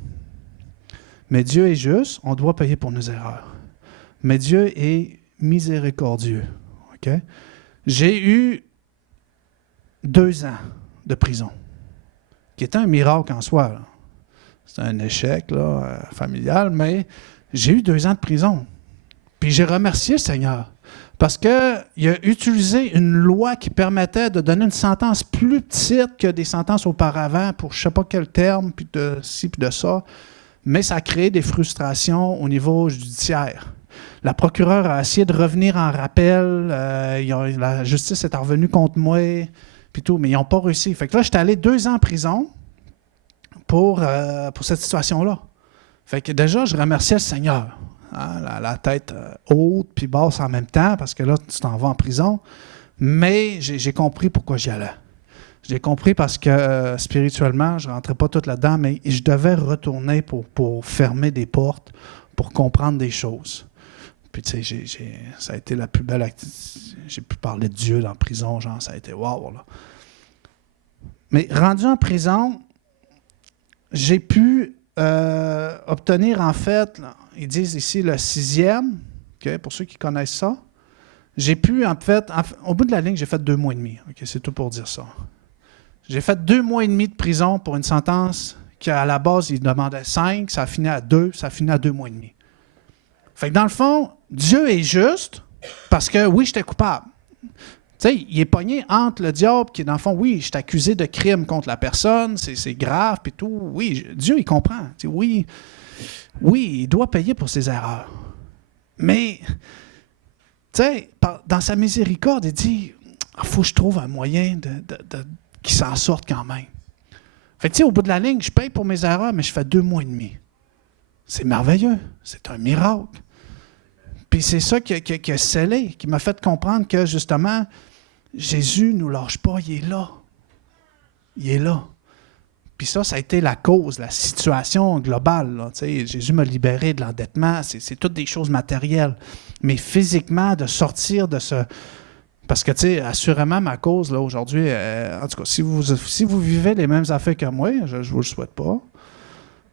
Mais Dieu est juste, on doit payer pour nos erreurs. Mais Dieu est miséricordieux. Okay? J'ai eu 2 ans de prison, qui était un miracle en soi. Là. C'est un échec là, familial, mais j'ai eu 2 ans de prison. Puis j'ai remercié le Seigneur parce qu'il a utilisé une loi qui permettait de donner une sentence plus petite que des sentences auparavant pour je ne sais pas quel terme, puis de ci, puis de ça. Mais ça a créé des frustrations au niveau judiciaire. La procureure a essayé de revenir en rappel. La justice est revenue contre moi, puis tout, mais ils n'ont pas réussi. Fait que là, j'étais allé 2 ans en prison pour cette situation-là. Fait que déjà, je remerciais le Seigneur. Hein, la tête haute puis basse en même temps, parce que là, tu t'en vas en prison. Mais j'ai compris pourquoi j'y allais. J'ai compris parce que spirituellement, je ne rentrais pas tout là-dedans, mais je devais retourner pour fermer des portes, pour comprendre des choses. Puis, tu sais, ça a été la plus belle activité. J'ai pu parler de Dieu dans la prison, genre, ça a été wow, là. Mais rendu en prison, j'ai pu obtenir, en fait, là, ils disent ici le 6e, okay, pour ceux qui connaissent ça. J'ai pu, en fait, au bout de la ligne, j'ai fait 2 mois et demi. Okay, c'est tout pour dire ça. J'ai fait 2 mois et demi de prison pour une sentence qui, à la base, il demandait 5, ça a fini à 2, ça a fini à 2 mois et demi. Fait que dans le fond, Dieu est juste parce que, oui, j'étais coupable. Tu sais, il est pogné entre le diable qui, dans le fond, oui, je suis accusé de crime contre la personne, c'est grave, puis tout. Oui, Dieu, il comprend. Tu sais, oui, il doit payer pour ses erreurs. Mais, tu sais, dans sa miséricorde, il dit, il faut que je trouve un moyen qu'il s'en sorte quand même. Fait que, tu sais, au bout de la ligne, je paye pour mes erreurs, mais je fais 2 mois et demi. C'est merveilleux. C'est un miracle. Puis c'est ça qui a scellé, qui m'a fait comprendre que, justement, Jésus ne nous lâche pas, il est là. Il est là. Puis ça a été la cause, la situation globale. Là. Jésus m'a libéré de l'endettement, c'est toutes des choses matérielles. Mais physiquement, de sortir de ce... Parce que, tu sais, assurément, ma cause, là, aujourd'hui, en tout cas, si vous vivez les mêmes affaires que moi, je ne vous le souhaite pas,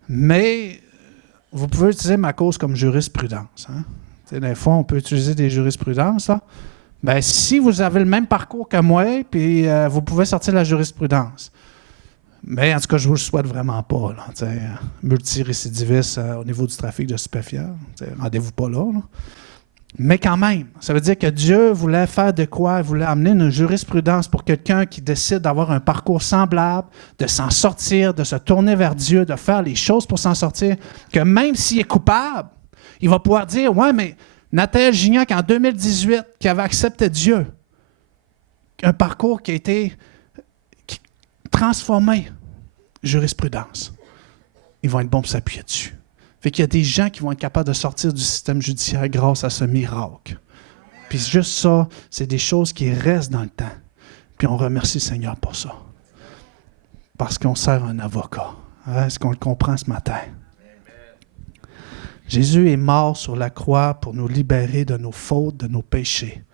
mais vous pouvez utiliser ma cause comme jurisprudence. Hein? Des fois, on peut utiliser des jurisprudences. Là. Bien, si vous avez le même parcours que moi, puis vous pouvez sortir la jurisprudence. Mais en tout cas, je ne vous le souhaite vraiment pas. Là, multirécidiviste au niveau du trafic de stupéfiants. Rendez-vous pas là. Mais quand même, ça veut dire que Dieu voulait faire de quoi? Il voulait amener une jurisprudence pour quelqu'un qui décide d'avoir un parcours semblable, de s'en sortir, de se tourner vers Dieu, de faire les choses pour s'en sortir, que même s'il est coupable, il va pouvoir dire, ouais, mais Nathalie Gignac, en 2018, qui avait accepté Dieu, un parcours qui a été transformé, jurisprudence. Ils vont être bons pour s'appuyer dessus. Fait qu'il y a des gens qui vont être capables de sortir du système judiciaire grâce à ce miracle. Puis juste ça, c'est des choses qui restent dans le temps. Puis on remercie le Seigneur pour ça. Parce qu'on sert un avocat. Hein? Est-ce qu'on le comprend ce matin? Jésus est mort sur la croix pour nous libérer de nos fautes, de nos péchés,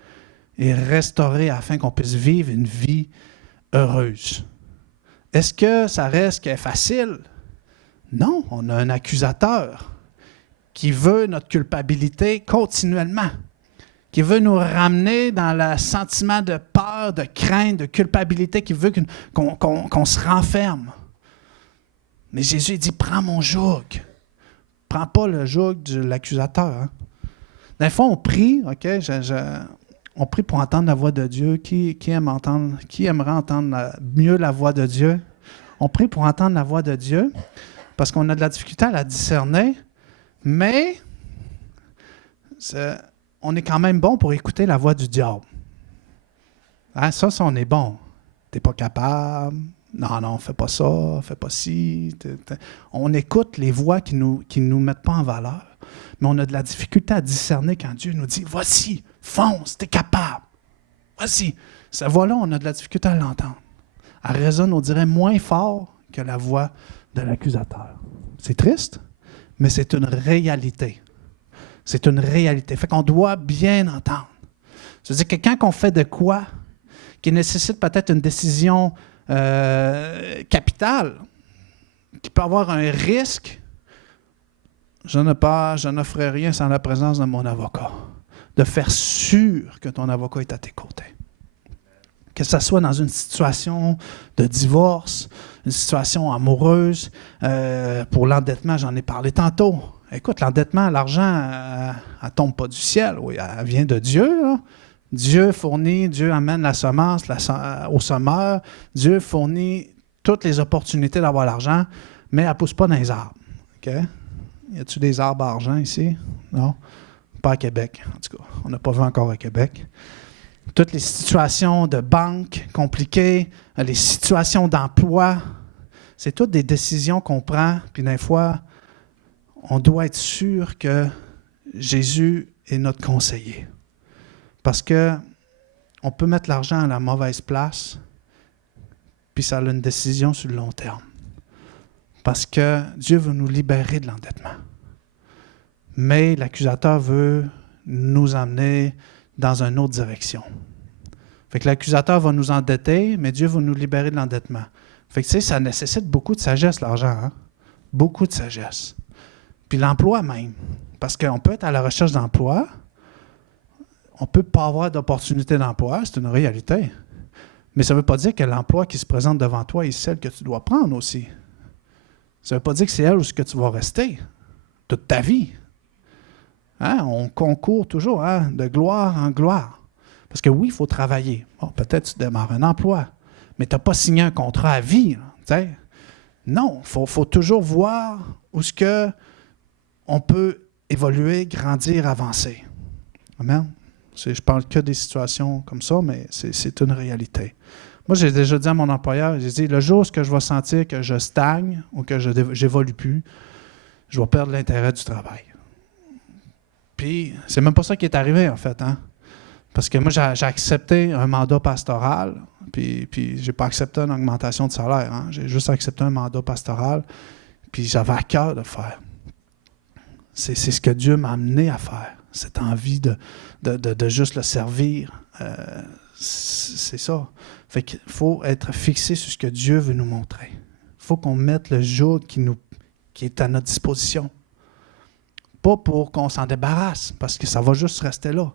et restaurer afin qu'on puisse vivre une vie heureuse. Est-ce que ça reste facile? Non, on a un accusateur qui veut notre culpabilité continuellement, qui veut nous ramener dans le sentiment de peur, de crainte, de culpabilité, qui veut qu'on se renferme. Mais Jésus dit, prends mon joug. Prends pas le joug de l'accusateur. Hein. Des fois, on prie, OK? On prie pour entendre la voix de Dieu. Qui aimerait entendre mieux la voix de Dieu? On prie pour entendre la voix de Dieu parce qu'on a de la difficulté à la discerner, mais on est quand même bon pour écouter la voix du diable. Hein, ça, on est bon. T'es pas capable. Non, fais pas ça, fais pas ci. On écoute les voix qui nous mettent pas en valeur, mais on a de la difficulté à discerner quand Dieu nous dit « Voici, fonce, t'es capable. Voici. » Cette voix-là, on a de la difficulté à l'entendre. Elle résonne, on dirait, moins fort que la voix de l'accusateur. C'est triste, mais c'est une réalité. C'est une réalité. Fait qu'on doit bien entendre. Ça veut dire que quand on fait de quoi qui nécessite peut-être une décision capitale, qui peut avoir un risque, je ne ferai rien sans la présence de mon avocat. De faire sûr que ton avocat est à tes côtés. Que ce soit dans une situation de divorce, une situation amoureuse, pour l'endettement, j'en ai parlé tantôt. Écoute, l'endettement, l'argent, elle ne tombe pas du ciel, oui, elle vient de Dieu. Là. Dieu fournit, Dieu amène la semence au semeur, Dieu fournit toutes les opportunités d'avoir l'argent, mais elle ne pousse pas dans les arbres. Okay? Y a-t-il des arbres à argent ici? Non? Pas à Québec, en tout cas. On n'a pas vu encore à Québec. Toutes les situations de banque compliquées, les situations d'emploi, c'est toutes des décisions qu'on prend, puis des fois, on doit être sûr que Jésus est notre conseiller. Parce qu'on peut mettre l'argent à la mauvaise place, puis ça a une décision sur le long terme. Parce que Dieu veut nous libérer de l'endettement. Mais l'accusateur veut nous emmener dans une autre direction. Fait que l'accusateur va nous endetter, mais Dieu va nous libérer de l'endettement. Fait que tu sais, ça nécessite beaucoup de sagesse, l'argent. Hein? Beaucoup de sagesse. Puis l'emploi même. Parce qu'on peut être à la recherche d'emploi, on ne peut pas avoir d'opportunité d'emploi, c'est une réalité. Mais ça ne veut pas dire que l'emploi qui se présente devant toi est celle que tu dois prendre aussi. Ça ne veut pas dire que c'est elle où que tu vas rester toute ta vie. Hein? On concourt toujours de gloire en gloire. Parce que oui, il faut travailler. Bon, peut-être tu démarres un emploi, mais tu n'as pas signé un contrat à vie. Là, non, il faut toujours voir où est-ce que on peut évoluer, grandir, avancer. Amen? Je parle que des situations comme ça, mais c'est une réalité. Moi, j'ai déjà dit à mon employeur, j'ai dit, le jour où je vais sentir que je stagne ou que je n'évolue plus, je vais perdre l'intérêt du travail. Puis, c'est même pas ça qui est arrivé, en fait. Hein? Parce que moi, j'ai accepté un mandat pastoral, puis je n'ai pas accepté une augmentation de salaire. Hein? J'ai juste accepté un mandat pastoral, puis j'avais à cœur de faire. C'est ce que Dieu m'a amené à faire, cette envie de juste le servir. C'est ça. Fait qu'il faut être fixé sur ce que Dieu veut nous montrer. Il faut qu'on mette le joug qui est à notre disposition. Pas pour qu'on s'en débarrasse, parce que ça va juste rester là.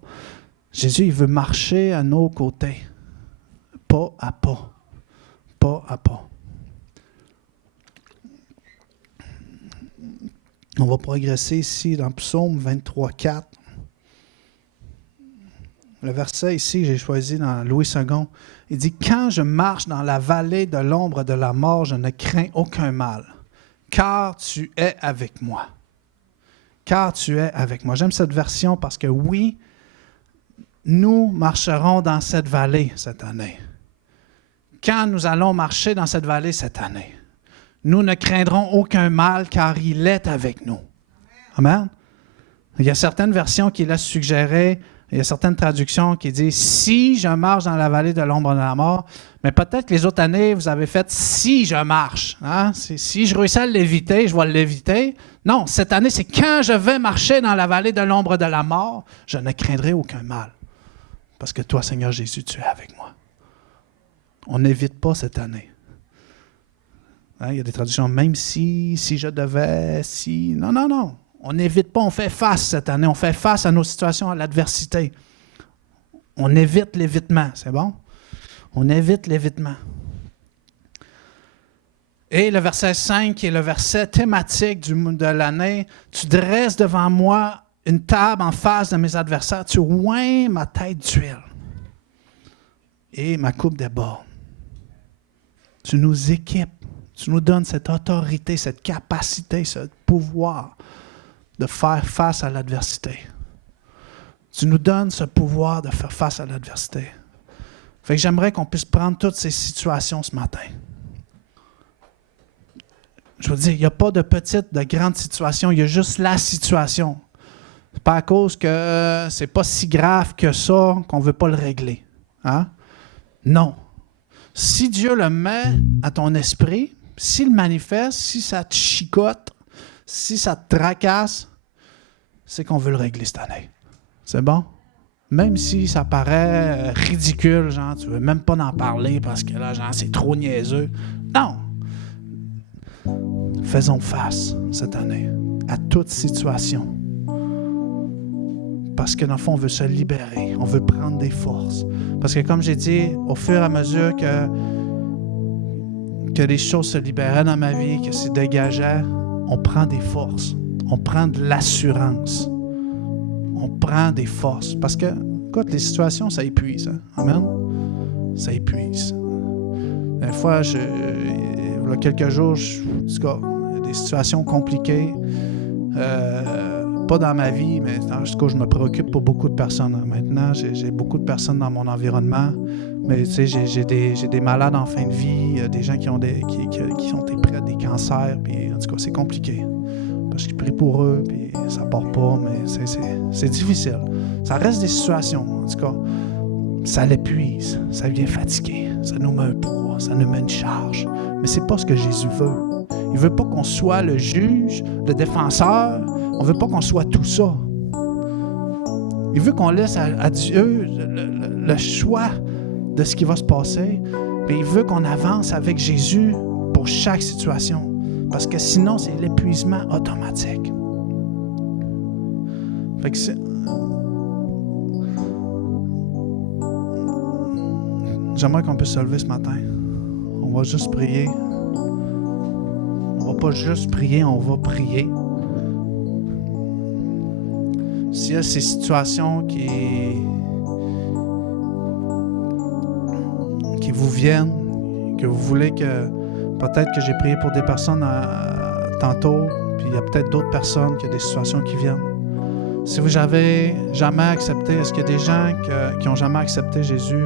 Jésus, il veut marcher à nos côtés, pas à pas. Pas à pas. On va progresser ici dans Psaume 23, 4. Le verset ici, j'ai choisi dans Louis II. Il dit « Quand je marche dans la vallée de l'ombre de la mort, je ne crains aucun mal, car tu es avec moi. » Car tu es avec moi. J'aime cette version parce que oui, nous marcherons dans cette vallée cette année. Quand nous allons marcher dans cette vallée cette année, nous ne craindrons aucun mal car il est avec nous. Amen. Il y a certaines versions qui laissent suggérer, il y a certaines traductions qui disent « Si je marche dans la vallée de l'ombre de la mort », mais peut-être que les autres années, vous avez fait « Si je marche hein? ». Si je réussis à l'éviter, je vais l'éviter. Non, cette année, c'est quand je vais marcher dans la vallée de l'ombre de la mort, je ne craindrai aucun mal. Parce que toi, Seigneur Jésus, tu es avec moi. On n'évite pas cette année. Hein, il y a des traductions, même si je devais, si... Non, non, non. On n'évite pas, on fait face cette année. On fait face à nos situations, à l'adversité. On évite l'évitement, c'est bon? On évite l'évitement. Et le verset 5, qui est le verset thématique de l'année, « Tu dresses devant moi une table en face de mes adversaires, tu oins ma tête d'huile et ma coupe déborde. » Tu nous équipes, tu nous donnes cette autorité, cette capacité, ce pouvoir de faire face à l'adversité. Tu nous donnes ce pouvoir de faire face à l'adversité. Fait que j'aimerais qu'on puisse prendre toutes ces situations ce matin. Je veux dire, il n'y a pas de petites, de grandes situations, il y a juste la situation. C'est pas à cause que c'est pas si grave que ça qu'on ne veut pas le régler. Hein? Non. Si Dieu le met à ton esprit, s'il le manifeste, si ça te chicote, si ça te tracasse, c'est qu'on veut le régler cette année. C'est bon? Même si ça paraît ridicule, genre, tu veux même pas en parler parce que là, genre, c'est trop niaiseux. Non! Faisons face cette année à toute situation. Parce que dans le fond, on veut se libérer, on veut prendre des forces. Parce que comme j'ai dit, au fur et à mesure que les choses se libéraient dans ma vie, que c'est dégageait, on prend des forces, on prend de l'assurance, on prend des forces. Parce que, écoute, les situations, ça épuise. Hein? Amen? Ça épuise. Des fois, il y a quelques jours, en tout cas, des situations compliquées. Pas dans ma vie, mais en tout cas, je me préoccupe pour beaucoup de personnes. Maintenant, j'ai beaucoup de personnes dans mon environnement, mais tu sais, j'ai des malades en fin de vie, des gens qui ont qui sont près des cancers, puis en tout cas, c'est compliqué. Parce que je prie pour eux, puis ça part pas, mais c'est difficile. Ça reste des situations, en tout cas, ça l'épuise, ça vient fatiguer, ça nous met un poids, ça nous met une charge. Mais c'est pas ce que Jésus veut. Il veut pas qu'on soit le juge, le défenseur. On veut pas qu'on soit tout ça. Il veut qu'on laisse à Dieu le choix de ce qui va se passer. Mais il veut qu'on avance avec Jésus pour chaque situation. Parce que sinon, c'est l'épuisement automatique. Fait que j'aimerais qu'on puisse se lever ce matin. On va juste prier. On va pas juste prier, on va prier. S'il y a ces situations qui vous viennent, que vous voulez que... Peut-être que j'ai prié pour des personnes tantôt, puis il y a peut-être d'autres personnes qui ont des situations qui viennent. Si vous n'avez jamais accepté, est-ce qu'il y a des gens qui n'ont jamais accepté Jésus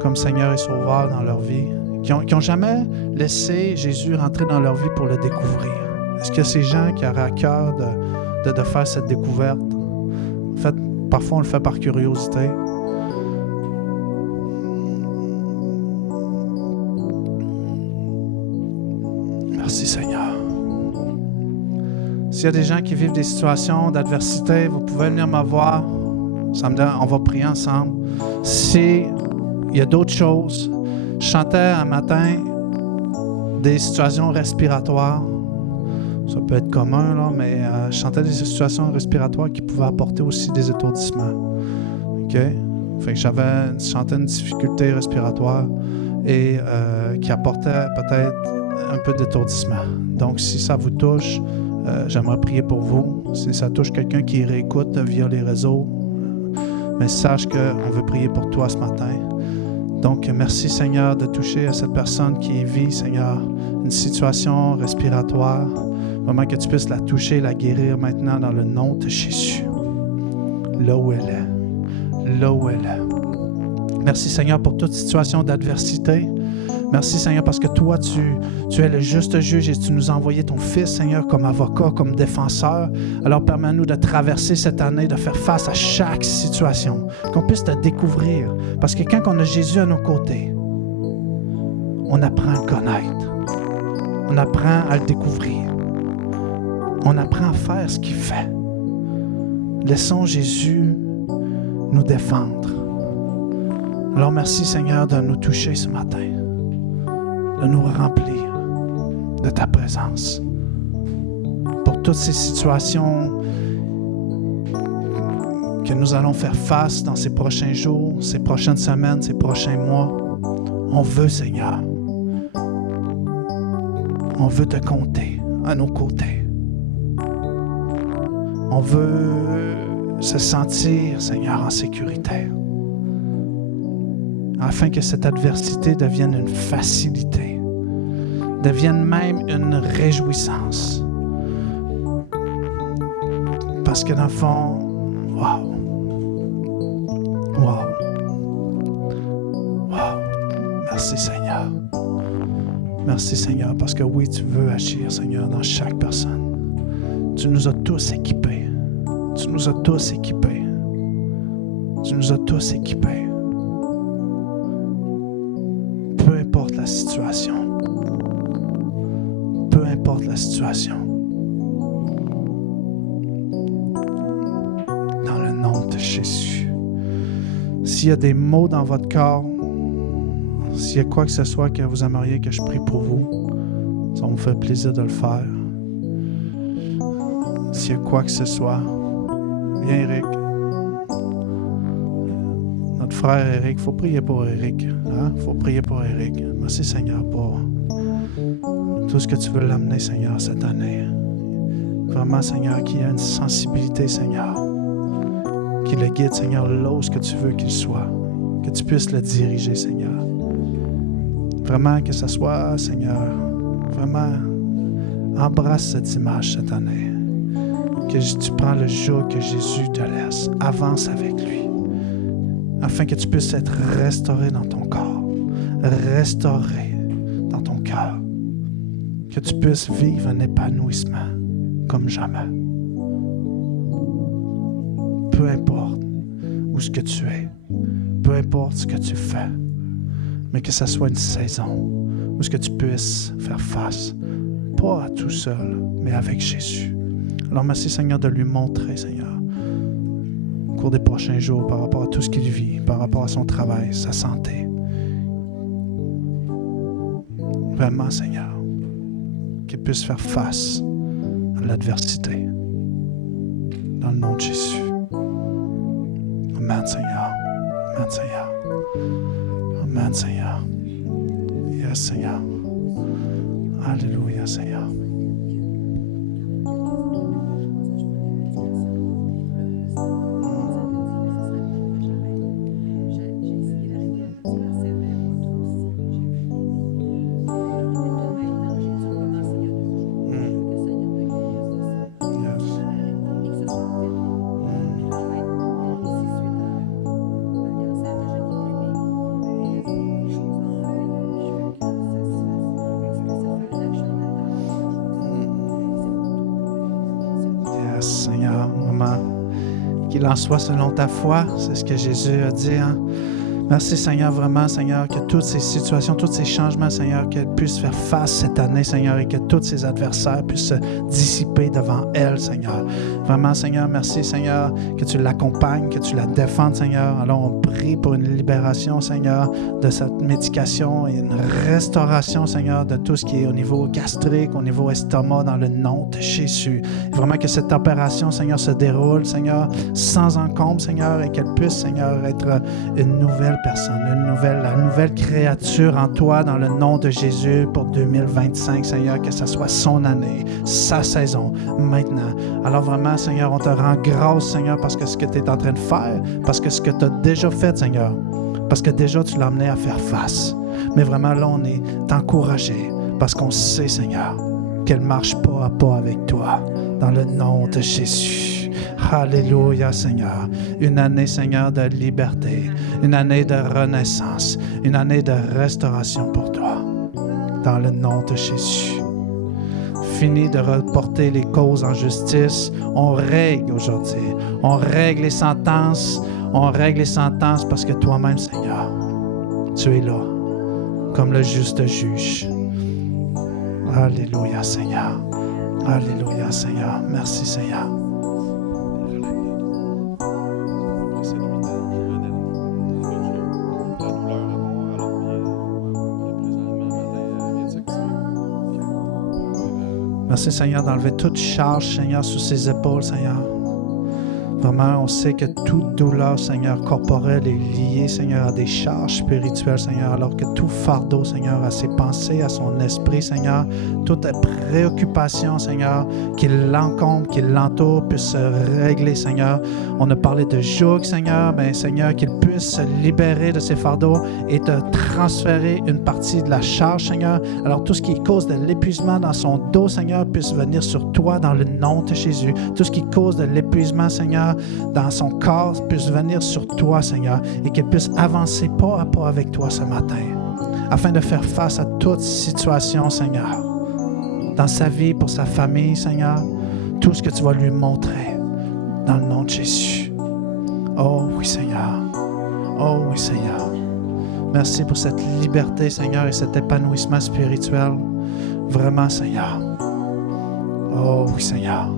comme Seigneur et Sauveur dans leur vie, qui n'ont jamais laissé Jésus rentrer dans leur vie pour le découvrir? Est-ce qu'il y a ces gens qui auraient à cœur de faire cette découverte? En fait, parfois, on le fait par curiosité. Merci, Seigneur. S'il y a des gens qui vivent des situations d'adversité, vous pouvez venir me voir. On va prier ensemble. S'il y a d'autres choses, je chantais un matin des situations respiratoires. Ça peut être commun, là, mais je chantais des situations respiratoires qui pouvaient apporter aussi des étourdissements. OK? Fait que je chantais une difficulté respiratoire et qui apportait peut-être un peu d'étourdissement. Donc, si ça vous touche, j'aimerais prier pour vous. Si ça touche quelqu'un qui réécoute via les réseaux, mais sache qu'on veut prier pour toi ce matin. Donc, merci, Seigneur, de toucher à cette personne qui vit, Seigneur, une situation respiratoire. Vraiment que tu puisses la toucher, la guérir maintenant dans le nom de Jésus. Là où elle est. Là où elle est. Merci, Seigneur, pour toute situation d'adversité. Merci, Seigneur, parce que toi, tu es le juste juge et tu nous as envoyé ton Fils, Seigneur, comme avocat, comme défenseur. Alors, permets-nous de traverser cette année, de faire face à chaque situation, qu'on puisse te découvrir. Parce que quand on a Jésus à nos côtés, on apprend à le connaître. On apprend à le découvrir. On apprend à faire ce qu'il fait. Laissons Jésus nous défendre. Alors, merci, Seigneur, de nous toucher ce matin, de nous remplir de ta présence. Pour toutes ces situations que nous allons faire face dans ces prochains jours, ces prochaines semaines, ces prochains mois, on veut, Seigneur, on veut te compter à nos côtés. On veut se sentir, Seigneur, en sécurité, afin que cette adversité devienne une facilité, devienne même une réjouissance. Parce que dans le fond, wow! Merci, Seigneur. Merci, Seigneur, parce que oui, tu veux agir, Seigneur, dans chaque personne. Tu nous as tous équipés. Tu nous as tous équipés. Tu nous as tous équipés. Peu importe la situation. Peu importe la situation. Dans le nom de Jésus. S'il y a des maux dans votre corps, s'il y a quoi que ce soit que vous aimeriez que je prie pour vous, ça me fait plaisir de le faire. S'il y a quoi que ce soit, viens Eric. Notre frère Eric, il faut prier pour Eric. Hein? Il faut prier pour Eric. Merci Seigneur pour tout ce que tu veux l'amener Seigneur cette année. Vraiment Seigneur, qu'il y ait une sensibilité Seigneur. Qu'il le guide Seigneur là où que tu veux qu'il soit. Que tu puisses le diriger Seigneur. Vraiment que ce soit Seigneur, vraiment embrasse cette image cette année. Que tu prends le jour que Jésus te laisse. Avance avec lui. Afin que tu puisses être restauré dans ton corps. Restauré dans ton cœur. Que tu puisses vivre un épanouissement comme jamais. Peu importe où ce que tu es. Peu importe ce que tu fais. Mais que ce soit une saison où ce que tu puisses faire face. Pas tout seul, mais avec Jésus. Alors merci Seigneur de lui montrer, Seigneur, au cours des prochains jours, par rapport à tout ce qu'il vit, par rapport à son travail, sa santé. Vraiment, Seigneur, qu'il puisse faire face à l'adversité. Dans le nom de Jésus. Amen, Seigneur. Amen, Seigneur. Amen, Seigneur. Yes, Seigneur. Alléluia, Seigneur. Seigneur, vraiment, qu'il en soit selon ta foi, c'est ce que Jésus a dit. Hein? Merci Seigneur, vraiment Seigneur, que toutes ces situations, tous ces changements, Seigneur, qu'elle puisse faire face cette année, Seigneur, et que tous ses adversaires puissent se dissiper devant elle, Seigneur. Vraiment Seigneur, merci Seigneur, que tu l'accompagnes, que tu la défendes, Seigneur. Alors on prie pour une libération, Seigneur, de cette médication et une restauration, Seigneur, de tout ce qui est au niveau gastrique, au niveau estomac, dans le nom de Jésus. Et vraiment que cette opération, Seigneur, se déroule, Seigneur, sans encombre, Seigneur, et qu'elle puisse, Seigneur, être une nouvelle personne, la nouvelle créature en toi, dans le nom de Jésus pour 2025, Seigneur, que ce soit son année, sa saison, maintenant. Alors vraiment, Seigneur, on te rend grâce, Seigneur, parce que ce que tu es en train de faire, parce que ce que tu as déjà fait, Seigneur, parce que déjà tu l'as amené à faire face. Mais vraiment, là, on est encouragé parce qu'on sait, Seigneur, qu'elle marche pas à pas avec toi, dans le nom de Jésus. Alléluia, Seigneur. Une année, Seigneur, de liberté, une année de renaissance, une année de restauration pour toi, dans le nom de Jésus. Fini de reporter les causes en justice. On règle aujourd'hui. On règle les sentences. On règle les sentences parce que toi-même, Seigneur, tu es là, comme le juste juge. Alléluia, Seigneur. Alléluia, Seigneur. Merci, Seigneur. Merci, Seigneur, d'enlever toute charge, Seigneur, sur ses épaules, Seigneur. Vraiment, on sait que toute douleur, Seigneur, corporelle est liée, Seigneur, à des charges spirituelles, Seigneur, alors que tout fardeau, Seigneur, à ses pensées, à son esprit, Seigneur, toute préoccupation, Seigneur, qui l'encombre, qui l'entoure, puisse se régler, Seigneur. On a parlé de joug, Seigneur, mais Seigneur, qu'il puisse se libérer de ses fardeaux et te transférer une partie de la charge, Seigneur. Alors, tout ce qui cause de l'épuisement dans son dos, Seigneur, puisse venir sur toi dans le nom de Jésus. Tout ce qui cause de l'épuisement, Seigneur, dans son corps, puisse venir sur toi, Seigneur, et qu'il puisse avancer pas à pas avec toi ce matin, afin de faire face à toute situation, Seigneur, dans sa vie, pour sa famille, Seigneur, tout ce que tu vas lui montrer, dans le nom de Jésus. Oh oui, Seigneur. Oh oui, Seigneur. Merci pour cette liberté, Seigneur, et cet épanouissement spirituel. Vraiment, Seigneur. Oh oui, Seigneur.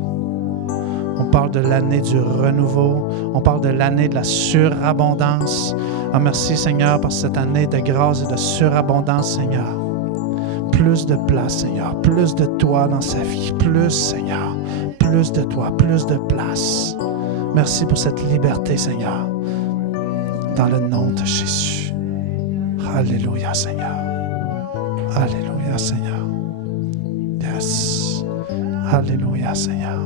On parle de l'année du renouveau. On parle de l'année de la surabondance. Ah, merci, Seigneur, pour cette année de grâce et de surabondance, Seigneur. Plus de place, Seigneur. Plus de toi dans sa vie. Plus, Seigneur. Plus de toi. Plus de place. Merci pour cette liberté, Seigneur. Dans le nom de Jésus. Alléluia, Seigneur. Alléluia, Seigneur. Yes. Alléluia, Seigneur.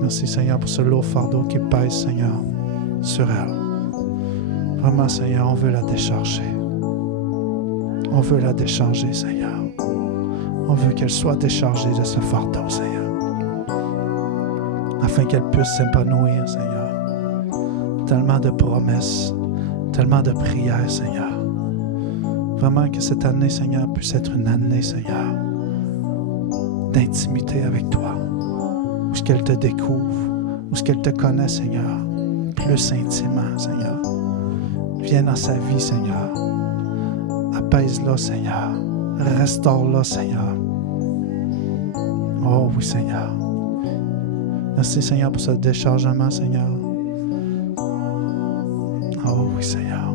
Merci, Seigneur, pour ce lourd fardeau qui pèse, Seigneur, sur elle. Vraiment, Seigneur, on veut la décharger. On veut la décharger, Seigneur. On veut qu'elle soit déchargée de ce fardeau, Seigneur. Afin qu'elle puisse s'épanouir, Seigneur. Tellement de promesses, tellement de prières, Seigneur. Vraiment que cette année, Seigneur, puisse être une année, Seigneur, d'intimité avec toi. Où est-ce qu'elle te découvre, où est-ce qu'elle te connaît, Seigneur, plus intimement, Seigneur. Viens dans sa vie, Seigneur. Apaise-la, Seigneur. Restaure-la, Seigneur. Oh oui, Seigneur. Merci, Seigneur, pour ce déchargement, Seigneur. Oh oui, Seigneur.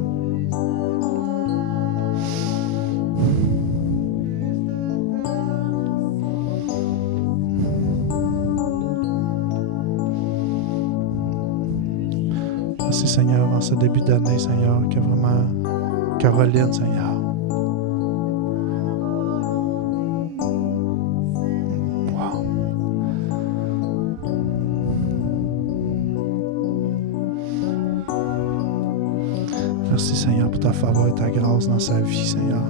Merci, Seigneur, en ce début d'année, Seigneur, que vraiment Caroline, Seigneur. Wow. Merci, Seigneur, pour ta faveur et ta grâce dans sa vie, Seigneur.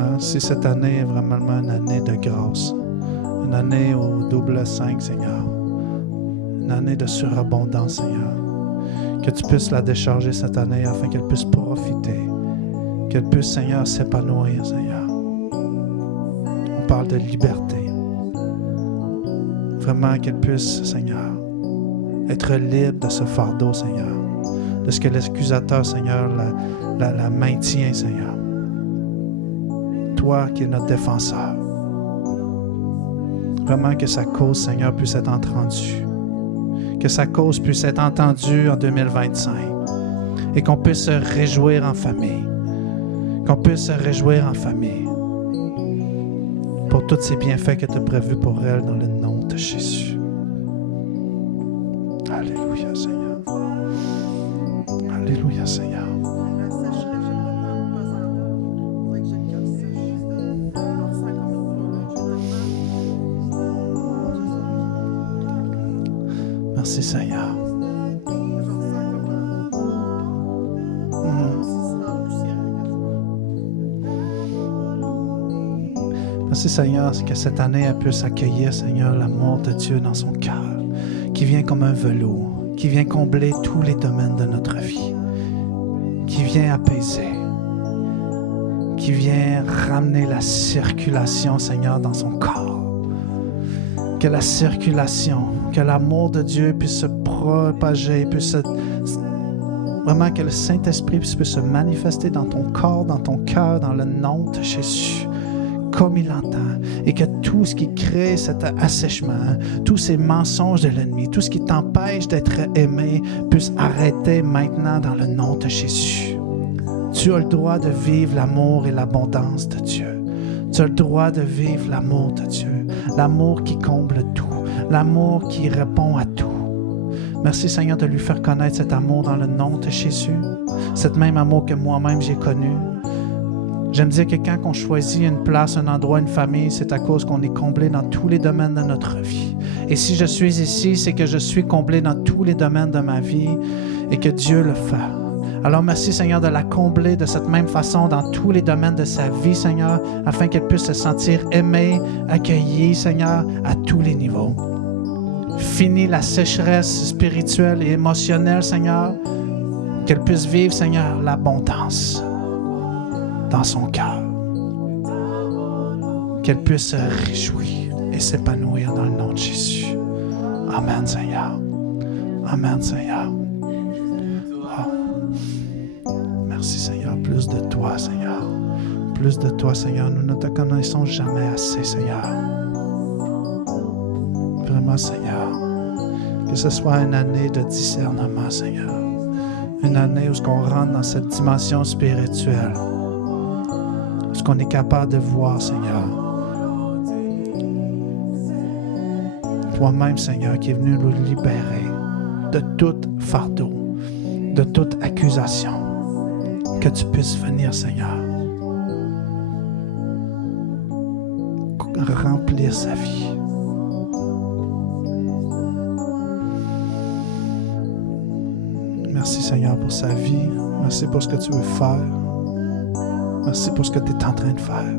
Hein? Si cette année est vraiment une année de grâce, une année au double 5, Seigneur, une année de surabondance, Seigneur, que tu puisses la décharger cette année afin qu'elle puisse profiter, qu'elle puisse, Seigneur, s'épanouir, Seigneur. On parle de liberté. Vraiment qu'elle puisse, Seigneur, être libre de ce fardeau, Seigneur, de ce que l'accusateur, Seigneur, la maintient, Seigneur. Toi qui es notre défenseur. Vraiment que sa cause, Seigneur, puisse être entendue. Que sa cause puisse être entendue en 2025. Et qu'on puisse se réjouir en famille. Qu'on puisse se réjouir en famille. Pour tous ces bienfaits que tu as prévus pour elle dans le nom de Jésus. Alléluia, Seigneur. Alléluia, Seigneur. Merci, Seigneur. Merci, Seigneur, que cette année, elle puisse accueillir, Seigneur, l'amour de Dieu dans son cœur, qui vient comme un velours, qui vient combler tous les domaines de notre vie, qui vient apaiser, qui vient ramener la circulation, Seigneur, dans son corps. Que la circulation, que l'amour de Dieu puisse se propager, vraiment que le Saint-Esprit puisse se manifester dans ton corps, dans ton cœur, dans le nom de Jésus, comme il entend, et que tout ce qui crée cet assèchement, tous ces mensonges de l'ennemi, tout ce qui t'empêche d'être aimé, puisse arrêter maintenant dans le nom de Jésus. Tu as le droit de vivre l'amour et l'abondance de Dieu. Tu as le droit de vivre l'amour de Dieu, l'amour qui comble tout, l'amour qui répond à tout. Merci, Seigneur, de lui faire connaître cet amour dans le nom de Jésus, cet même amour que moi-même j'ai connu. J'aime dire que quand on choisit une place, un endroit, une famille, c'est à cause qu'on est comblé dans tous les domaines de notre vie. Et si je suis ici, c'est que je suis comblé dans tous les domaines de ma vie et que Dieu le fait. Alors merci, Seigneur, de la combler de cette même façon dans tous les domaines de sa vie, Seigneur, afin qu'elle puisse se sentir aimée, accueillie, Seigneur, à tous les niveaux. Finis la sécheresse spirituelle et émotionnelle, Seigneur, qu'elle puisse vivre, Seigneur, l'abondance dans son cœur. Qu'elle puisse se réjouir et s'épanouir dans le nom de Jésus. Amen, Seigneur. Amen, Seigneur. Merci, Seigneur. Plus de toi, Seigneur. plus de toi, Seigneur. Nous ne te connaissons jamais assez, Seigneur. Vraiment, Seigneur. Que ce soit une année de discernement, Seigneur. Une année où on rentre dans cette dimension spirituelle. Où on est capable de voir, Seigneur. Toi-même, Seigneur, qui est venu nous libérer de tout fardeau, de toute accusation. Que tu puisses venir, Seigneur, remplir sa vie. Merci, Seigneur, pour sa vie. Merci pour ce que tu veux faire. Merci pour ce que tu es en train de faire.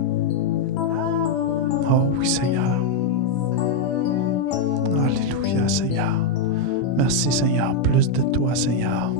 Oh oui, Seigneur. Alléluia, Seigneur. Merci, Seigneur. Plus de toi, Seigneur.